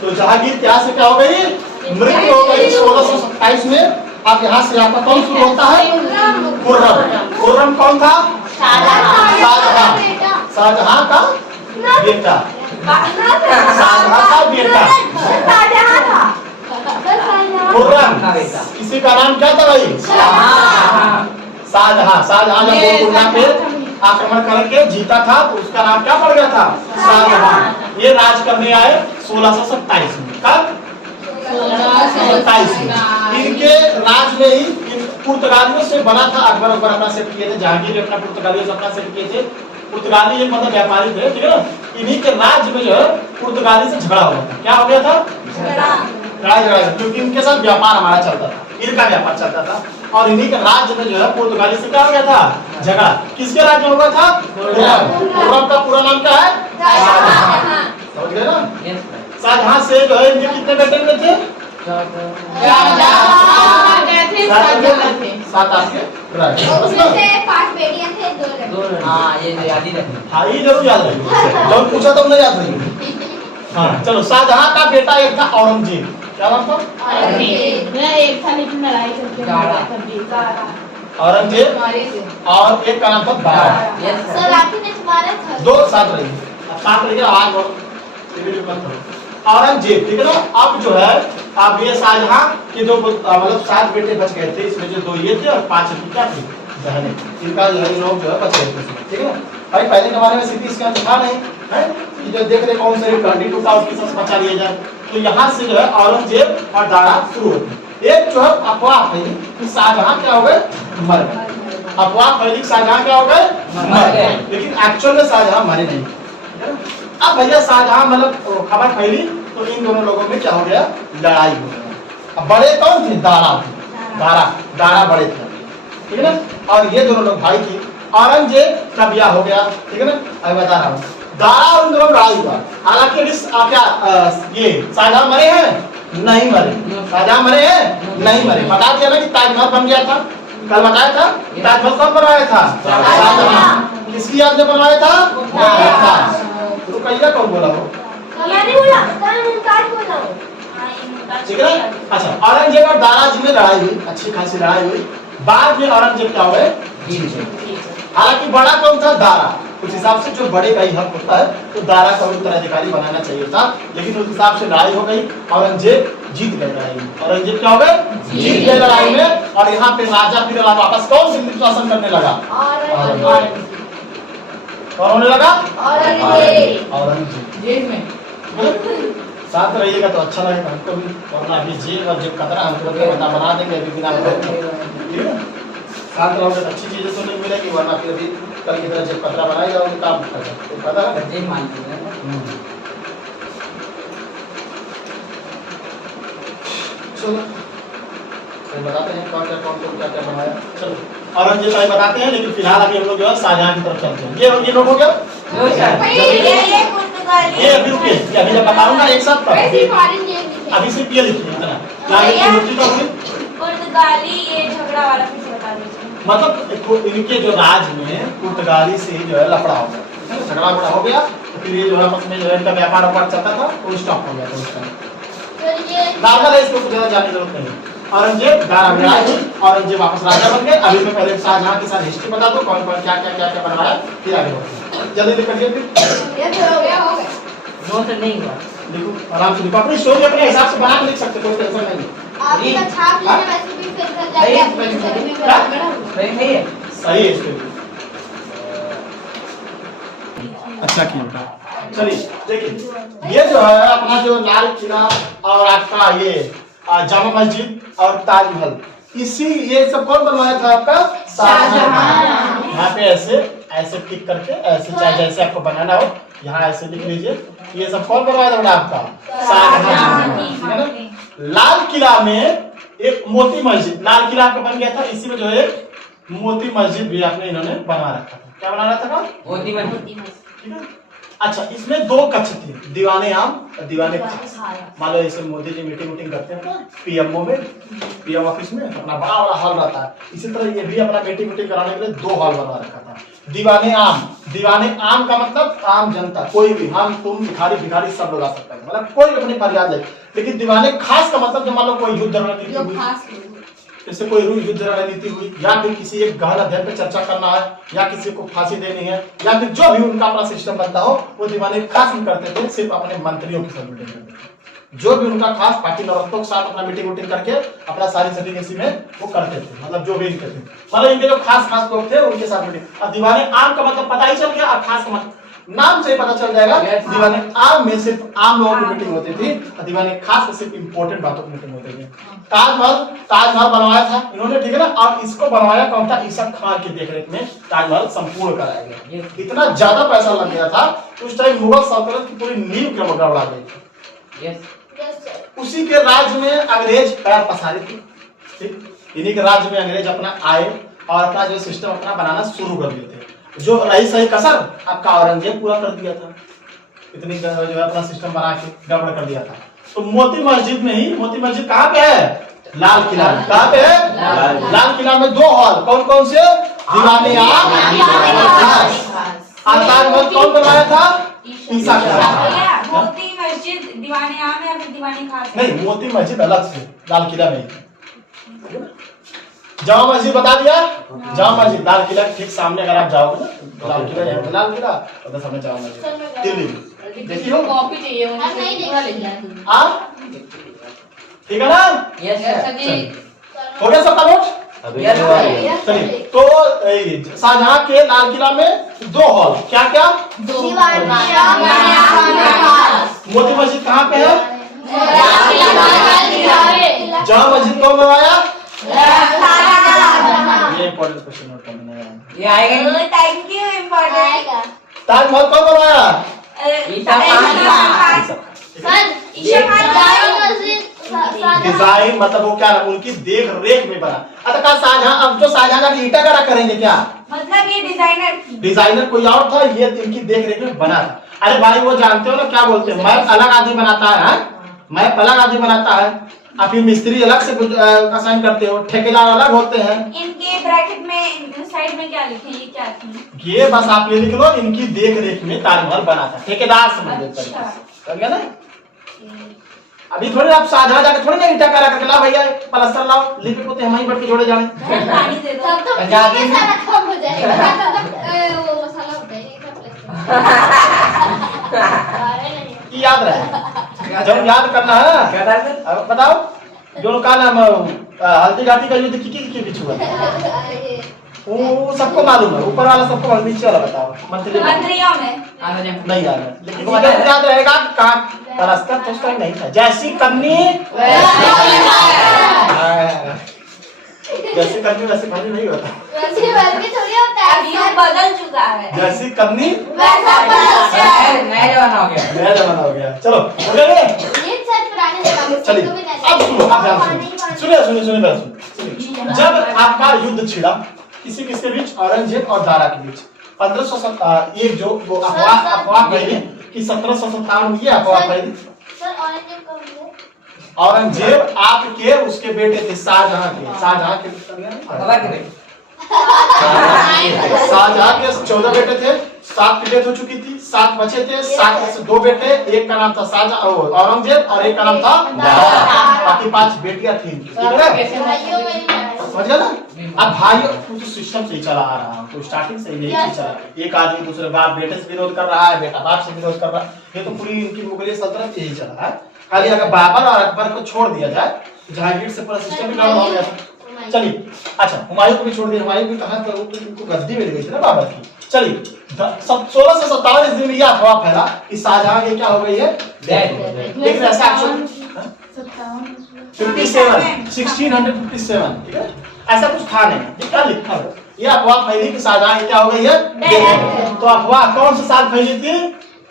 तो जहांगीर क्या से क्या हो गई, मृत्यु हो गई 1627 में। अब यहाँ से आपका कौन शुरू होता है, खुर्रम। खुर्रम कौन था, शाहजहां, शाहजहां का बेटा, शाहजहां का बेटा खुर्रम। किसी का नाम क्या था भाई, शाहजहां। शाहजहां जब गोलकुंडा पे आक्रमण करके जीता था तो उसका नाम क्या पड़ गया था, शाहजहां। ये राज करने आए 1627 में। कब, 1627 में। इनके राज में ही पुर्तगालियों से बना था। अकबर अपना सेट किए थे, जहांगीर अपना पुर्तगालियों से अपना सेट किए थे। पुर्तगाली एक मतलब व्यापारी थे, ठीक है ना। इन्हीं के राज्य में जो है पुर्तगाली से झगड़ा हो गया था। क्या हो गया था, झगड़ा, क्योंकि इनके साथ व्यापार हमारा चलता था, इनका व्यापार चलता था। और इन्हीं के राज्य में जो है पुर्तगाली से क्या हो गया था, झगड़ा। किसके राज्य में हुआ था, खुर्रम का पूरा नाम क्या है, समझ गए ना। शाहजहां से जो है इनके कितने बेटे हुए थे, 7-8 ये जरूर याद रखिए, जब पूछा तो नहीं याद रही। हाँ चलो, शाहजहां का बेटा एक था औरंगजेब। क्या नाम था, औरंगजेब, और एक का नाम था दारा। दो साथ रही, साथ रही आवाज औरंगजेब, ठीक है ना। अब जो है अब ये शाहजहां के जो मतलब 7 बेटे बच गए थे, इसमें जो 2 ये थे और 5 क्या थी, बहनें। इनका जो है लोग जो है बच गए थे, ठीक है ना। भाई पहले जमाने में सिटी स्कैन था नहीं है, कि जो देख रहे कौन से हड्डी टूटा उसकी सब बचा लिया जाए। तो यहाँ से जो है औरंगजेब और दारा शुरू होती। एक जो है अफवाह फैली कि शाहजहां क्या हो गए, मर गए। अफवाह फैली शाहजहां क्या हो गए, मर गए, लेकिन एक्चुअल में शाहजहां मरे नहीं। अब भैया शाहजहां मतलब खबर फैली तो इन दोनों लोगों में क्या हो गया, लड़ाई हो गया। अब बड़े कौन थे, दारा थे, दारा बड़े थे, ठीक है ना। और ये दोनों लोग भाई थे। औरंगजेब का ब्याह हो गया, ठीक है ना। अभी बता रहा हूँ, दारा और इन दोनों लड़ाई हुआ। हालांकि क्या ये शाहजहां मरे हैं, नहीं मरे। शाहजहां मरे हैं, नहीं मरे। बता दिया ना कि ताजमहल बन गया था, कल बताया था। ताजमहल कौन बनवाया था, शाहजहां। किसकी याद में बनवाया था, रुकैया कौन बोला हो, ठीक है ना। अच्छा, औरंगजेब और दारा जी में लड़ाई हुई, अच्छी खासी लड़ाई हुई। बाद में औरंगजेब क्या हो गए, हालांकि बड़ा कौन था, दारा। उस हिसाब से जो बड़े का ही हक होता है तो दारा को उत्तराधिकारी बनाना चाहिए था, लेकिन उस हिसाब से लड़ाई हो गई। औरंगजेब जीत गए लड़ाई में। औरंगजेब क्या हो गए, जीत गए लड़ाई में। और यहाँ पे राजा फिर वापस कौन दिल्ली शासन करने लगा, कौन होने लगा, औरंगजेब। साथ रहिएगा तो अच्छा लगेगा हमको भी, वरना अभी जेब और जेब कतरा हमको बना देंगे अभी बिना, ठीक है। साथ रहोगे तो अच्छी चीजें सुनने को मिलेगी, वरना फिर अभी कल की तरह जेब कतरा बनाई जाओगे काम पता है। चलो तो बताते हैं कौन क्या बनाया। चलो औरंगजेब भाई बताते हैं, लेकिन फिलहाल अभी हम लोग जो है शाहजहां की तरफ चलते हैं। ये नोट हो गया, ये अभी रुकिए, अभी जब बताऊंगा एक साथ अभी सिर्फ ये लिखिए पुर्तगाली, ये झगड़ा वाला कुछ बता दीजिए। मतलब इनके जो राज में पुर्तगाली से जो है लफड़ा हो गया, झगड़ा हो गया, तो फिर ये जो आपस में जो है इनका व्यापार चलता था वो स्टॉप हो गया था उस टाइम। नॉर्मल है, इसको कुछ ज्यादा जानने की जरूरत नहीं। औरंगजेब दारा लड़ाई हुई, औरंगजेब वापस राजा बन गए। अभी मैं पहले शाहजहां के साथ हिस्ट्री बता दूं, कौन कौन क्या बनवाया, फिर आगे बढ़ते। जल्दी लिखिए, फिर ये तो हो गया नोट नहीं हुआ, देखो आराम से लिखो, अपनी स्टोरी अपने हिसाब से बना के लिख सकते, कोई टेंशन नहीं। आपकी का छाप लेने वैसे भी फिर कर जाएगा, सही है, सही है स्टोरी, अच्छा किया बेटा। चलिए देखिए, ये जो है अपना जो लाल किला और आपका ये जामा मस्जिद और ताजमहल, इसी ये सब कौन बनवाया था आपका, शाहजहां। यहाँ पे ऐसे टिक करके ऐसे, चाहे जैसे आपको बनाना हो यहाँ ऐसे लिख लीजिए। ये सब कौन बनवाया था आपका, शाहजहां। लाल किला में एक मोती मस्जिद, लाल किला आपका बन गया था, इसी में जो है मोती मस्जिद भी आपने इन्होंने बना रखा था। क्या बना रखा था, मोती मस्जिद, ठीक है। अच्छा, इसमें दो कक्ष थे, दीवाने आम और दीवाने खास। मान लो जैसे मोदी जी मीटिंग करते हैं पीएमओ में, पीएम ऑफिस में अपना बड़ा बड़ा हॉल रहता है, इसी तरह ये भी अपना मीटिंग कराने के लिए दो हॉल बनवा रखा था। दीवाने आम का मतलब आम जनता, कोई भी, हम तुम भिखारी सब लोग आ सकते हैं, मतलब कोई अपनी फरियाद ले। लेकिन दीवाने खास का मतलब जो मान लो कोई युद्ध रणनीति हुई, जैसे कोई युद्ध रणनीति हुई, या फिर किसी एक गहन अध्ययन पे चर्चा करना है, या किसी को फांसी देनी है, या फिर जो भी उनका अपना सिस्टम बनता हो, वो दीवाने खास में करते थे, सिर्फ अपने मंत्रियों के साथ मीटिंग करते थे। जो भी उनका खास पार्टी नौरत्नों के साथ अपना मीटिंग करके अपना सारी सेटिंग में वो करते थे, मतलब जो भी इनके थे, मतलब इनके जो खास लोग थे उनके साथ मीटिंग। अब दीवाने आम का मतलब पता ही चल गया, और खास का मतलब नाम से ही पता चल जाएगा। दीवाने आम में सिर्फ आम लोगों की मीटिंग होती थी, और दीवाने खास में सिर्फ इंपॉर्टेंट बातों की मीटिंग होती थी। ताजमहल बनवाया था इन्होंने, ठीक है ना, और इसको बनवाया कौन था? ईसा खान की देखरेख में ताजमहल संपूर्ण कराया गया। इतना ज्यादा पैसा लग गया था उस टाइम, मुगल सल्तनत की पूरी नींव के गड़बड़ा गई थी। उसी के राज्य में अंग्रेज पैर पसारे थे, ठीक, इन्हीं के राज्य में अंग्रेज अपना आए और अपना जो सिस्टम अपना बनाना शुरू कर दिए थे। जो रही सही कसर आपका औरंगजेब पूरा कर दिया था, इतनी जो है अपना सिस्टम बना के गड़बड़ कर दिया था। तो मोती मस्जिद में ही, मोती मस्जिद कहाँ पे है? लाल किला में। कहाँ पे है? लाल किला में दो हॉल, कौन कौन से? दीवाने आम, ताजमहल कौन बनवाया था? ईसा खान। मोती मस्जिद दीवाने आम या फिर दीवाने खास? नहीं, मोती मस्जिद अलग से लाल किला में। जामा मस्जिद बता दिया, जामा मस्जिद लाल किला के ठीक सामने, अगर आप जाओगे ना, लाल किला यहाँ पे, लाल किला और उधर सामने जामा मस्जिद दिल्ली में। देखियो कॉपी चाहिए मुझे, नहीं देखा। हाँ ठीक है ना? Yes sir. हो गया सबका नोट? चलिए, तो शाहजहां के लाल किला में दो हॉल, क्या क्या? मोती मस्जिद कहाँ पे है? जामा मस्जिद कौन बनवाया? ये इंपॉर्टेंट क्वेश्चन नोट करना है, ये आएगा। Thank you, important. ताजमहल कौन बनवाया? डिजाइन मतलब वो क्या, उनकी देख रेख में बना। अच्छा, कहा शाहजहां, अब जो शाहजहां का ईटा का करेंगे क्या? मतलब ये डिजाइनर कोई और था, ये इनकी देख रेख में बना था। अरे भाई वो जानते हो ना क्या बोलते हैं, मैप अलग आदमी बनाता है, मैप अलग आदमी बनाता है, आप ये मिस्त्री अलग से कुछ असाइन करते हो, ठेकेदार अलग होते हैं। इनके ब्रैकेट में साइड में क्या लिखे, ये क्या थे? ये बस आप ये लिख लो, इनकी देख रेख में ताजमहल बना था, ठेकेदार समझ गया ना। अभी थोड़ी आप शाहजहां जाके थोड़ी ना ईटा करा करके ला भैया पलस्तर लाओ, लिपि पोते हम ही बैठ के जोड़े जाने। पानी दे दो। तब तो ये सारा काम हो जाएगा। वो मसाला होता है, ये सब ये याद रहे, जब याद करना है। क्या डाल दे? अब बताओ, जो का नाम हल्दी घाटी का युद्ध की बीच हुआ था, वो सबको मालूम है, ऊपर वाला सबको मालूम, नीचे वाला बताओ। मंत्रियों में नहीं याद है, लेकिन याद रहेगा कहाँ पलस्तर तो उस टाइम नहीं था। जैसी करनी जैसी करनी वैसे भरनी नहीं होता, वैसे वैसे थोड़ी होता है, अब युग बदल चुका है। जैसी करनी वैसा नया जमाना हो गया। नया जमाना हो गया। चलो हो गया ये सर पुराने जमाने से चलिए, तो भी नहीं। अब सुनो, आप ध्यान सुनिए। जब आपका युद्ध छिड़ा किसी किसके बीच? औरंगजेब और दारा के बीच 1500 ये जो वो अफवाह फैली कि 1757 में ये अफवाह फैली। सर औरंगजेब कौन है? औरंगजेब आपके उसके बेटे थे, शाहजहां के शाहजहां के 14 बेटे थे, 7 की डेथ हो चुकी थी, 7 बचे थे, 7 में से 2 बेटे, एक का नाम था शाहजहां औरंगजेब और एक का नाम था दारा, बाकी 5 बेटियां थी। भाइयों में समझ गया ना? अब भाइयों तो सिस्टम से ही चला आ रहा है, तो स्टार्टिंग से यही चीज चला, एक आदमी दूसरे बाप बेटे से विरोध कर रहा है, बेटा बाप से विरोध कर रहा है, ये तो पूरी इनकी मुगलिया सल्तनत यही चला है। खाली अगर बाबर और अकबर को छोड़ दिया जाए तो जहांगीर से पूरा सिस्टम भी गड़बड़ हो गया था। चलिए, अच्छा हुमायूं को भी छोड़ दिया, हुमायूं भी कहां पर उनको गद्दी मिल गई थी ना बाबर की। चलिए 1657 ईस्वी में यह अफवाह फैला कि शाहजहां ये क्या हो गई है, लेकिन ऐसा 1657 ठीक है, ऐसा कुछ था नहीं, क्या लिखा है, ये अफवाह फैली कि शाहजहां क्या हो गई है। तो अफवाह कौन से साल फैली थी?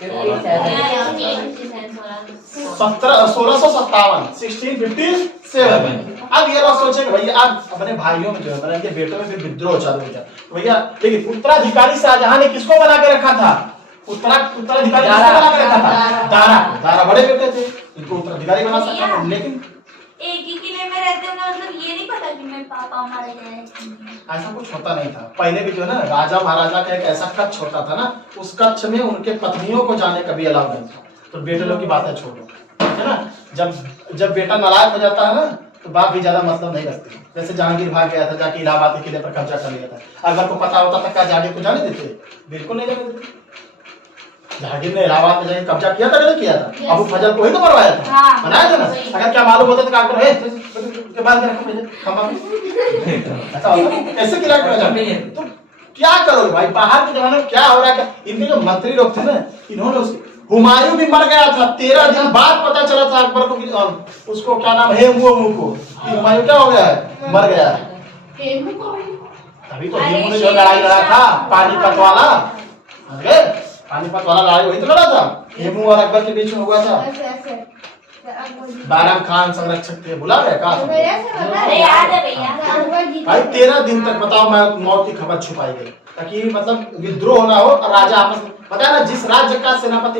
1657। अब ये लोग सोचे कि भैया अब अपने भाइयों में जो है इनके बेटों में फिर विद्रोह चालू हो जाए, भैया देखिए उत्तराधिकारी शाहजहां ने किसको बना के रखा था? उत्तराधिकारी किसको बना कर रखा था? दारा बड़े बेटे थे, इनको उत्तराधिकारी बना सकता था, लेकिन एक ही किले में रहते होंगे, मतलब ये नहीं पता कि मेरे पापा मारे गए हैं। ऐसा कुछ होता नहीं था। पहले भी जो है ना राजा महाराजा का एक ऐसा कक्ष होता था ना, उस कक्ष में उनके पत्नियों को जाने कभी अलाउ नहीं था। तो बेटे लोग की बातें छोड़ो, है ना। जब बेटा नालायक हो जाता है ना, तो बाप भी ज्यादा मतलब नहीं रखते। जैसे जहांगीर भाग गया था, जाके इलाहाबाद के किले पर कब्जा कर लिया था। अगर को पता होता था क्या जहांगीर को जाने देते? बिल्कुल नहीं जाने देते। जहांगीर ने इलाहाबाद में जाके कब्जा किया था, नहीं किया था? अबू फजल को ही तो मरवाया था, हाँ, बनाया था ना। अगर क्या मालूम होता था अकबर के बाद खंबा में ऐसा होता, ऐसे किला तो क्या करोगे भाई? बाहर के जमाने में क्या हो रहा है? इनके जो मंत्री लोग थे ना, इन्होंने हुमायूं भी मर गया था, 13 दिन बाद पता चला था अकबर को कि उसको क्या नाम है, हेमू को, कि हुमायूं क्या हो गया है, मर गया है। तभी तो हेमू ने जो लड़ाई लड़ा था पानीपत वाला, पानीपत वाला लड़ाई वही तो लड़ा था, हेमू और अकबर के बीच में हुआ था। बैरम खान संरक्षक थे, भुला गए का? अरे याद है भैया। भाई 13 दिन तक बताओ मैं मौत की खबर छुपाई गई, ताकि मतलब विद्रोह ना हो और राजा आपस में, पता है ना, जिस राज्य का सेनापति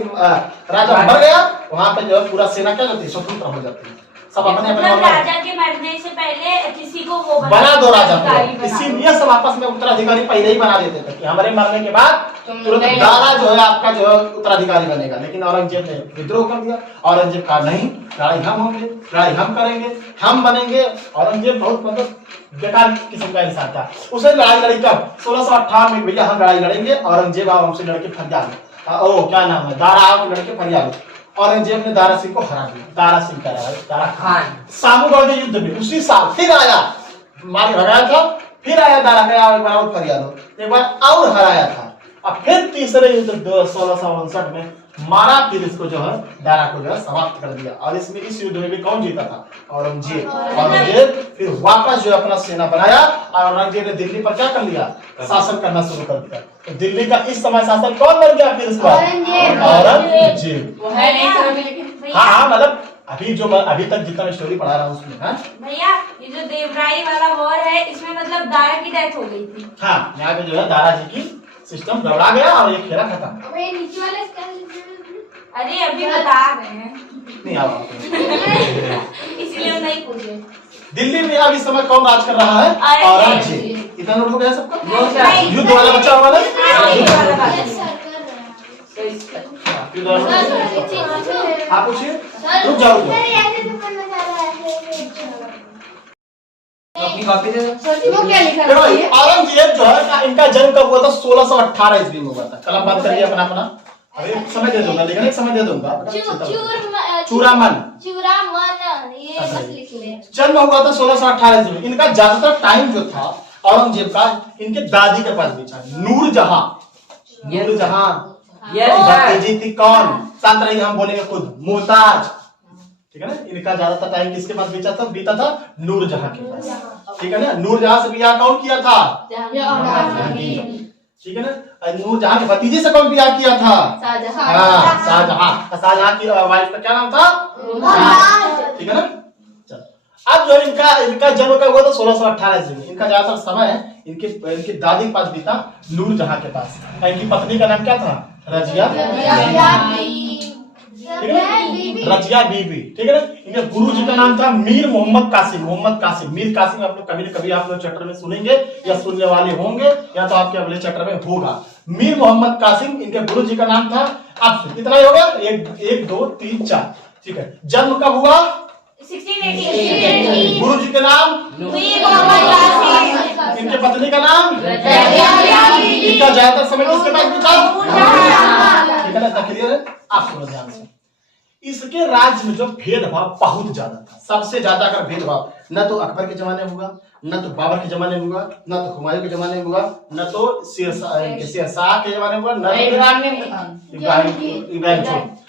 राजा मर गया, वहां पे जो है पूरा सेना क्या करती है, स्वतंत्र हो जाती है, सब अपने अपने मतलब राजा के मरने से पहले किसी को वो बना दो राजा अधिकारी को। बना दो। इसीलिए सब आपस में उत्तराधिकारी पहले ही बना देते थे कि हमारे मरने के बाद तुम तुरंत नहीं- दारा जो है आपका जो है उत्तराधिकारी बनेगा। लेकिन औरंगजेब ने विद्रोह कर दिया। औरंगजेब कहा नहीं, लड़ाई हम होंगे, लड़ाई हम करेंगे, हम बनेंगे। औरंगजेब बहुत मतलब बेकार किस्म का इंसान था। उसने लड़ाई लड़ी कब? 1658 में, भैया हम लड़ाई लड़ेंगे, औरंगजेब आओ हमसे लड़के फरियाद, ओ क्या नाम है, दारा आओ के लड़के फरियाद। औरंगजेब ने दारा सिंह को हरा दिया। दारा सिंह का है दारा खान। सामूगढ़ के युद्ध में उसी साल फिर आया, मार हराया था, फिर आया दारा गया, एक बार और फरियाद हो, एक बार और हराया था। अब फिर तीसरे युद्ध 1659 में मारा, फिर इसको जो है दारा को जो है समाप्त कर दिया। और इसमें इस युद्ध में भी कौन जीता था? औरंगजेब। औरंगजेब फिर वापस जो अपना सेना बनाया और औरंगजेब ने दिल्ली पर क्या कर लिया? शासन करना शुरू कर दिया। तो दिल्ली का इस समय शासन कौन बन गया फिर? इसका औरंगजेब। वो है नहीं समझ में, लेकिन हाँ मतलब अभी जो मैं अभी तक जितना स्टोरी पढ़ा रहा हूँ उसमें, हाँ भैया ये जो देवराई वाला वॉर है, इसमें मतलब दारा की डेथ हो गई थी। हाँ, यहाँ पे जो है दारा जी की सिस्टम गड़बड़ा गया और ये खेला खत्म। नीचे वाले अरे अभी बता रहे हैं, नहीं आओ। इसलिए हम नहीं पूछे। दिल्ली में अब इस समय कौन राज कर रहा है? औरंगजेब। इतना नोट हो गया सबका? युद्ध वाला बच्चा हुआ ना? युद्ध वाला आप पूछिए, रुक जाओ। अपनी कॉपी दे दो। वो क्या लिखा देखो, है? औरंगजेब जो है इनका जन्म कब हुआ था? 1618 ईस्वी में हुआ था। कलम बंद करिए अपना अपना। अरे समय दे दूंगा, लेकिन एक समय दे दूंगा। चूरामन ये बस लिख ले। जन्म हुआ था 1618 ईस्वी में। इनका ज्यादातर टाइम जो था औरंगजेब का, इनके दादी के पास बीचा। नूरजहां, नूरजहां भतीजी थी कौन? शांत रहिए, हम बोलेंगे खुद। मुमताज, ठीक है ना। इनका ज्यादातर टाइम किसके पास बीता था? नूरजहां के पास, ठीक है ना। नूरजहां से ब्याह कौन किया था? ठीक है ना। नूरजहां के भतीजे से कौन ब्याह किया था? हाँ, शाहजहां। शाहजहां की वाइफ का क्या नाम था? ठीक है ना। चल, अब जो इनका जन्म का हुआ था 1618 ईस्वी में। इनका ज्यादातर समय इनकी दादी के पास बीता, नूरजहां के पास। इनकी पत्नी का नाम क्या था? रजिया, रजिया बीबी, ठीक है ना। इनके गुरु जी का नाम था मीर मोहम्मद कासिम। मोहम्मद कासिम, मीर कासिम आप लोग कभी न कभी आप लोग चैप्टर में सुनेंगे या सुनने वाले होंगे, या तो आपके अगले चैप्टर में होगा। मीर मोहम्मद कासिम इनके गुरु जी का नाम था। अब इतना ही हो गया, 1 2 3 4, ठीक है। जन्म कब हुआ? 1680। गुरु जी के नाम? मीर मोहम्मद कासिम। इनके पत्नी का नाम? इनका ज्यादातर समय किसके पास बीता? ठीक है ना। क्लियर है? आप सुनो ध्यान से। इसके राज्य में जो भेदभाव बहुत ज्यादा था, सबसे ज्यादा अगर भेदभाव न तो अकबर के जमाने में हुआ, न तो बाबर के जमाने में हुआ, न तो हुमायूं के जमाने में हुआ, न तो शेरशाह के जमाने में हुआ, न इब्राहिम।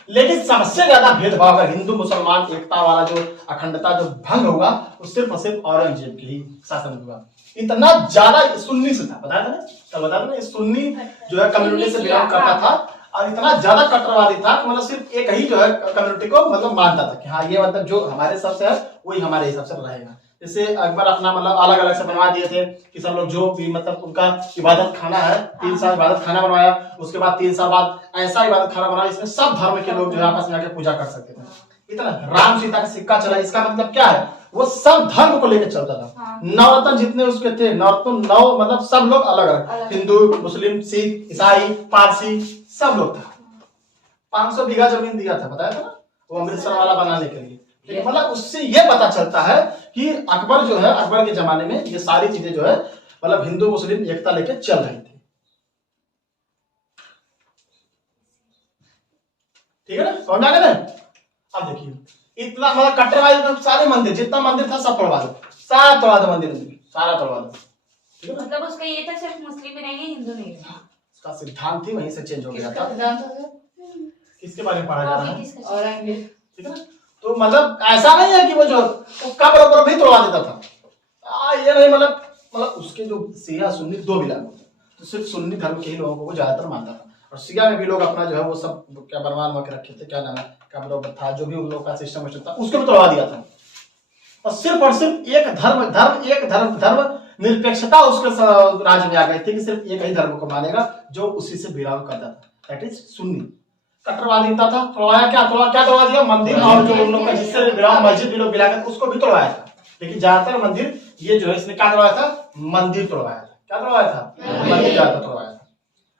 लेकिन सबसे ज्यादा भेदभाव अगर हिंदू मुसलमान एकता वाला जो अखंडता जो भंग हुआ, वो सिर्फ और सिर्फ औरंगजेब के ही शासन में हुआ। इतना ज्यादा सुन्नी से था, बताया था ना, कल बताया था ना, सुन्नी जो है कम्युनिटी से बिलोंग करता था और इतना ज्यादा कट्टरवादी था कि मतलब सिर्फ एक ही जो है कम्युनिटी को मतलब मानता था कि हाँ ये मतलब जो हमारे हिसाब से है वही हमारे हिसाब से रहेगा। जैसे अकबर अपना मतलब अलग अलग से बनवा दिए थे कि सब लोग जो भी मतलब उनका इबादत खाना है 3 साल इबादत खाना बनवाया, उसके बाद 3 साल बाद ऐसा इबादत खाना बनवाया इसमें सब धर्म के लोग जो है आपस में आकर पूजा कर सकते थे। इतना राम सीता का सिक्का चला, इसका मतलब क्या है, वो सब धर्म को लेकर चलता था। नवरत्न जितने उसके थे, नवरत्न 9 मतलब सब लोग अलग अलग, हिंदू, मुस्लिम, सिख, ईसाई, पारसी सब लोग था। 500 बीघा जमीन दिया था, बताया था ना, वो अमृतसर वाला बनाने के लिए। लेकिन मतलब उससे ये पता चलता है कि अकबर जो है, अकबर के जमाने में ये सारी चीजें जो है मतलब हिंदू मुस्लिम एकता लेके चल रही थी। ठीक है ना, समझ आ गया ना। अब देखिए इतना मतलब कट्टरवादी सारे मंदिर, जितना मंदिर था सब तोड़वा दो, सारा तोड़वा दो, मंदिर सारा तोड़वा दो। ठीक है, मतलब उसका ये था सिर्फ मुस्लिम ही रहेंगे, हिंदू नहीं रहेंगे। उसका सिद्धांत ही वहीं से चेंज हो गया था। किसके बारे में पढ़ा जा रहा है? औरंगजेब। ठीक है ना, तो मतलब ऐसा नहीं है कि वो जो कब्र पर भी तोड़वा देता था। ये नहीं मतलब उसके जो शिया सुन्नी 2 भी लागू थे, तो सिर्फ सुन्नी धर्म के ही लोगों को वो ज्यादातर मानता था। और शिया में भी लोग अपना जो है वो सब क्या बनवा के रखे थे, क्या नाम है, कब्रों पर था जो भी उन लोग का सिस्टम था उसको भी तोड़वा दिया था। और सिर्फ एक धर्म निरपेक्षता उसके राज्य में आ गई थी कि सिर्फ एक ही धर्म को मानेगा जो उसी से बिलोंग करता था, दैट इज सुन्नी। कट्टरवादिता था, तोड़वाया क्या तोड़वा दिया, मंदिर और जो उन लोग का जिससे बिलोंग मस्जिद भी लोग बिलोंग उसको भी तोड़वाया था। लेकिन ज्यादातर मंदिर ये जो है इसने क्या तोड़वाया था, मंदिर तोड़वाया था। क्या तोड़वाया था? मंदिर ज्यादातर तोड़वाया था।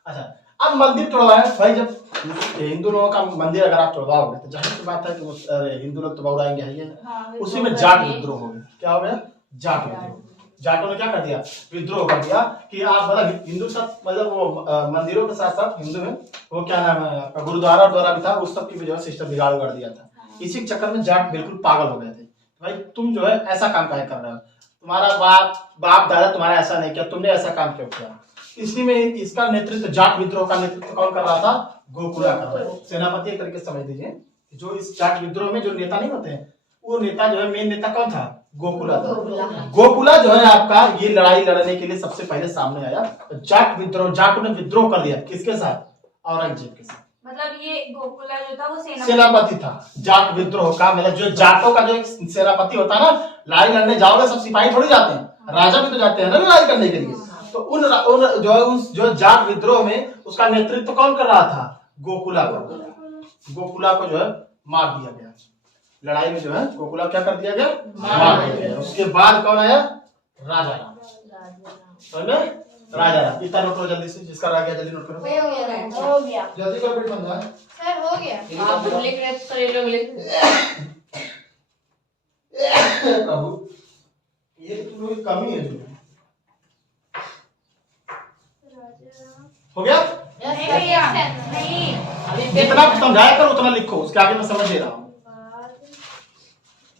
अच्छा, अब मंदिर तोड़वाया भाई, जब हिंदू लोगों का मंदिर अगर आप तोड़वाओगे तो जाहिर सी बात है कि हिंदू लोग तो बहुराएंगे है। उसी में जाट विद्रोह हो गया। क्या हो गया? जाट विद्रोह। जाटों ने क्या कर दिया? विद्रोह कर दिया कि आप मतलब हिंदू साथ मतलब वो मंदिरों के साथ साथ हिंदू में वो क्या नाम है आपका गुरुद्वारा द्वारा भी था, उस सब की भी जो है सिस्टम बिगाड़ कर दिया था। इसी चक्कर में जाट बिल्कुल पागल हो गए थे। भाई तुम जो है ऐसा काम क्या कर रहे हो, तुम्हारा बाप दादा तुम्हारा ऐसा नहीं किया, तुमने ऐसा काम क्यों किया? इसी में इसका नेतृत्व, जाट विद्रोह का नेतृत्व कौन कर रहा था? गोकुला कर रहा था। सेनापति एक तरीके से समझ लीजिए, जो इस जाट विद्रोह में जो नेता नहीं होते हैं, वो नेता जो है मेन नेता कौन था? गोकुला था। गोकुला जो है आपका ये लड़ाई लड़ने के लिए सबसे पहले सामने आया। जाट विद्रोह, जाटों ने विद्रोह कर दिया किसके साथ? औरंगजेब के साथ। मतलब ये गोकुला जो था वो सेनापति था जाट विद्रोह का। मतलब जो जाटों का जो एक सेनापति होता है ना, लड़ाई लड़ने जाओगे सब सिपाही थोड़ी जाते हैं, राजा भी तो जाते हैं ना लड़ाई करने के लिए। तो उन जो जाट विद्रोह में उसका नेतृत्व कौन कर रहा था? गोकुला को जो है मार दिया गया लड़ाई में। जो है गोकुला क्या कर दिया गया? मार दिया गया। उसके बाद कौन आया? राजा राम। राजा राम। इतना नोट करो जल्दी से, जिसका रह गया जल्दी नोट करो। हो गया जल्दी करो बेटी बन जाए। सर, हो गया। आप लिख रहे तो ये लोग लिख प्रभु, ये तुम लोग की कमी है जो हो गया। नहीं जितना समझाया कर उतना लिखो, उसके आगे मैं समझ दे रहा हूँ।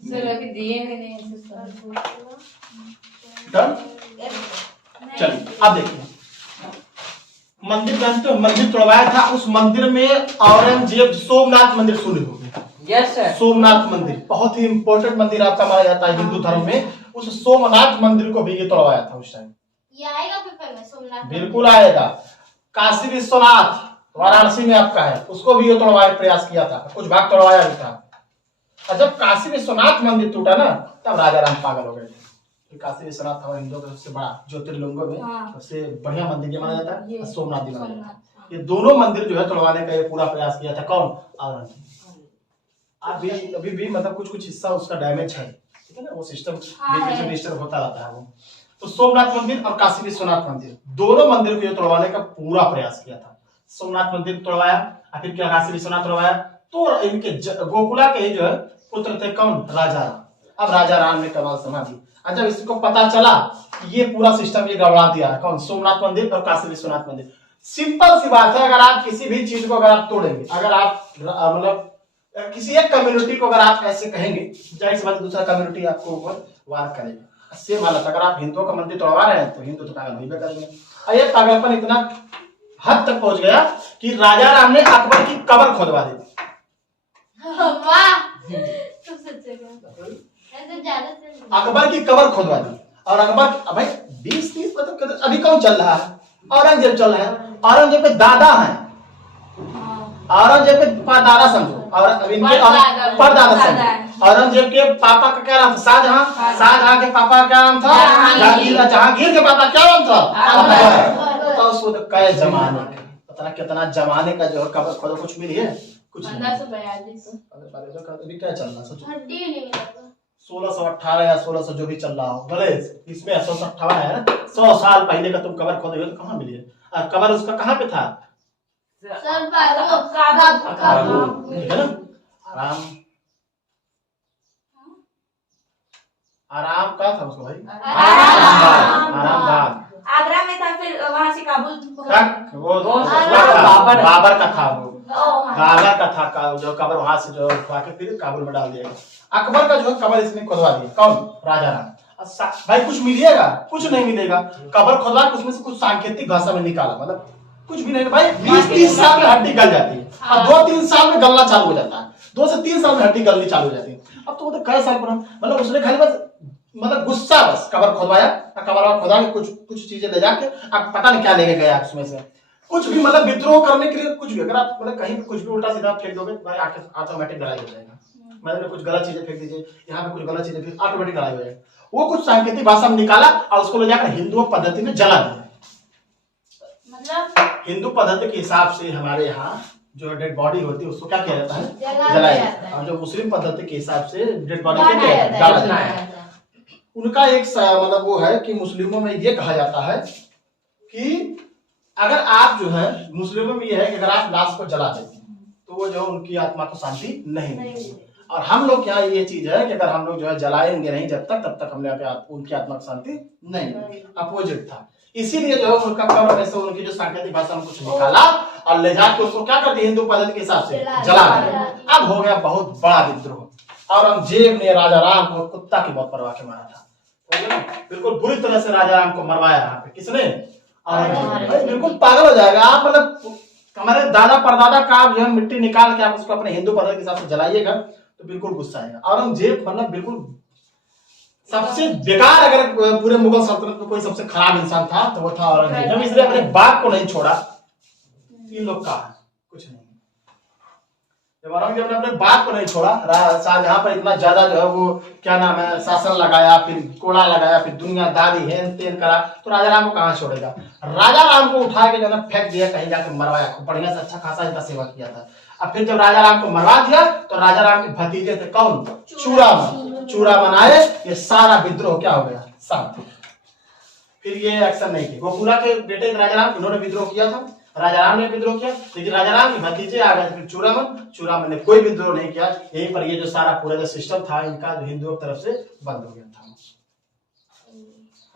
सर अभी दिए भी नहीं डन। चलिए अब देखिए, मंदिर जानते हो, मंदिर तोड़वाया था। उस मंदिर में औरंगजेब सोमनाथ मंदिर सुने होंगे। Yes sir. सोमनाथ मंदिर बहुत ही इंपॉर्टेंट मंदिर आपका माना जाता है हिंदू धर्म में। उस सोमनाथ मंदिर को भी ये तोड़वाया था उस टाइम। ये आएगा पेपर में सोमनाथ? बिल्कुल आएगा। काशी विश्वनाथ वाराणसी में आपका है, उसको भी ये तोड़वाने प्रयास किया था, कुछ भाग तोड़वाया भी था। और जब काशी विश्वनाथ मंदिर टूटा ना, तब राजा राम पागल हो गए थे। काशी विश्वनाथ हमारे हिंदुओं का सबसे बड़ा ज्योतिर्लिंगों में सबसे बढ़िया मंदिर ये माना जाता है, सोमनाथ जी माना जाता है। ये दोनों मंदिर जो है तोड़वाने का ये पूरा प्रयास किया था कौन? औरंगजेब। अभी भी मतलब कुछ हिस्सा उसका डैमेज है, ठीक है ना, वो सिस्टम बीच में डिस्टर्ब होता रहता है वो। तो सोमनाथ मंदिर और काशी विश्वनाथ मंदिर दोनों मंदिर को ये तोड़वाने का पूरा प्रयास किया था। सोमनाथ मंदिर तोड़वाया, फिर क्या काशी विश्वनाथ तोड़वाया। तो इनके गोकुला के ही जो है पुत्र थे कौन? राजा राम। अब राजा राम ने कमाल समा दी। जब इसको पता चला ये पूरा सिस्टम ये गड़बड़ा दिया है कौन? सोमनाथ मंदिर और काशी विश्वनाथ मंदिर। सिंपल सी बात है, अगर आप किसी भी चीज को अगर आप तोड़ेंगे, अगर आप मतलब किसी एक कम्युनिटी को अगर आप ऐसे कहेंगे, जाहिर सी बात दूसरा कम्युनिटी आपको ऊपर वार करेगा। सेम हालत, अगर आप हिंदुओं का मंदिर तोड़वा रहे हैं तो हिंदू तो पागल होइबे करेंगे। और ये पागलपन इतना हद तक पहुंच गया कि राजा राम ने अकबर की कब्र खोदवा दी। वाह, तुम सच्चे ऐसे ज्यादा से अकबर की कब्र खोदवा दी। और अकबर भाई 20-30 मतलब अभी कौन चल रहा है? औरंगजेब चल रहा है। औरंगजेब के दादा है, औरंगजेब के परदादा समझो, और इनके परदादा समझो। औरंगजेब के पापा का क्या नाम था? शाहजहां। शाहजहां के पापा का क्या नाम था? जहांगीर। जहांगीर के पापा क्या नाम था? अकबर। तो उसको तो कई जमाने का पता ना कितना जमाने का जो है कबर खोदो, कुछ मिली है? कुछ नहीं। 1542 अभी क्या चल रहा सोचो, हड्डी नहीं मिला 1618 या 1600 जो भी चल रहा हो, भले इसमें 158 है ना, 100 साल पहले का तुम कबर खोदोगे तो कहाँ मिली है? कबर उसका कहाँ पे था? सर है ना? आराम का था उसको भाई, आरामबाग। आगरा में था, फिर वहां से काबुल। वो बाबर बाबर का था, वो हाँ। बाबर का था जो कबर, वहां से जो उठवा के फिर काबुल में डाल दिया गया। अकबर का जो कबर इसने खुदवा दिया। कौन? राजा राम। भाई कुछ मिलेगा? कुछ नहीं मिलेगा। कबर खुदवा के उसमें से कुछ सांकेतिक भाषा में निकाला, मतलब कुछ भी नहीं भाई। 20-30 साल में हड्डी गल जाती है और 2-3 साल में गलना चालू हो जाता है। 2 से 3 साल में हड्डी गलनी चालू हो जाती है। अब तो वो तो कई साल पुराना, मतलब उसने खाली बस मतलब गुस्सा, बस कबर खुदवाया, कबर खुदा के कुछ चीजें ले जाके अब पता नहीं क्या लेके गया उसमें से, कुछ भी मतलब विद्रोह करने के लिए कुछ भी। अगर आप मतलब कहीं पे कुछ भी उल्टा सीधा फेंक दोगे भाई ऑटोमेटिक लड़ाई हो जाएगा। मतलब कुछ गलत चीजें फेंक दीजिए, यहाँ पे कुछ गलत चीजें फेंक, ऑटोमेटिक लड़ाई हो जाएगा। वो कुछ सांकेतिक भाषा में निकाला और उसको ले जाकर हिंदुओं पद्धति में जला दिया। मतलब हिंदू पद्धति के हिसाब से हमारे यहाँ जो डेड बॉडी होती है उसको क्या किया जाता है? जलाया जाता है। और जो मुस्लिम पद्धति के हिसाब से डेड बॉडी को क्या डाला जाता है? उनका एक मतलब वो है कि मुस्लिमों में ये कहा जाता है कि अगर आप जो है, मुस्लिमों में ये है कि अगर आप लाश को जला देते तो वो जो उनकी आत्मा को शांति नहीं मिलेगी। और हम लोग यहाँ ये चीज है कि अगर हम लोग जो है जलाएंगे नहीं जब तक, तब तक हम लोग उनकी आत्मा को शांति नहीं मिलेगी। अपोजिट था। इसीलिए जो है उनका कब्र में से उनकी जो सांकेतिक भाषा में कुछ निकाला और ले जाके उसको क्या करते हिंदू पद्धति के हिसाब से जला दिया। अब हो गया बहुत बड़ा विद्रोह। औरंगजेब ने राजा राम को कुत्ता की मौत मरवा के मारा था, बिल्कुल बुरी तरह से राजा राम को मरवाया। यहाँ पे किसने? औरंगजेब। बिल्कुल पागल हो जाएगा आप, मतलब हमारे दादा परदादा का आप जो है मिट्टी निकाल के आप उसको अपने हिंदू पद्धति के हिसाब से जलाइएगा तो बिल्कुल गुस्सा आएगा। औरंगजेब मतलब बिल्कुल सबसे बेकार, अगर पूरे मुगल सल्तनत में कोई सबसे खराब इंसान था तो वो था औरंगजेब। जब इसने अपने बाप को नहीं छोड़ा, इन लोग का कुछ नहीं। जब औरंगजेब ने अपने बाप को नहीं छोड़ा, शाहजहां पर इतना ज्यादा जो है वो क्या नाम है शासन लगाया, फिर कोड़ा लगाया, फिर दुनियादारी हेन तेन करा, तो राजा राम को कहाँ छोड़ेगा? राजा राम को उठा के जो है फेंक दिया, कहीं जाके मरवाया, खूब बढ़िया से अच्छा खासा इनका सेवा किया था। अब फिर जब राजा राम को मरवा दिया तो राजा राम के भतीजे थे कौन? चूड़ामन। चूड़ामन आए, ये सारा विद्रोह क्या हो गया? शांत। फिर ये एक्शन नहीं किया। गोकुला के बेटे राजा राम, इन्होंने विद्रोह किया था, राजा राम ने विद्रोह किया, लेकिन राजा राम के भतीजे आ गए फिर चूड़ामन ने कोई विद्रोह नहीं किया। यहीं पर ये जो सारा पूरा जो सिस्टम था इनका जो हिंदुओं की तरफ से बंद हो गया था।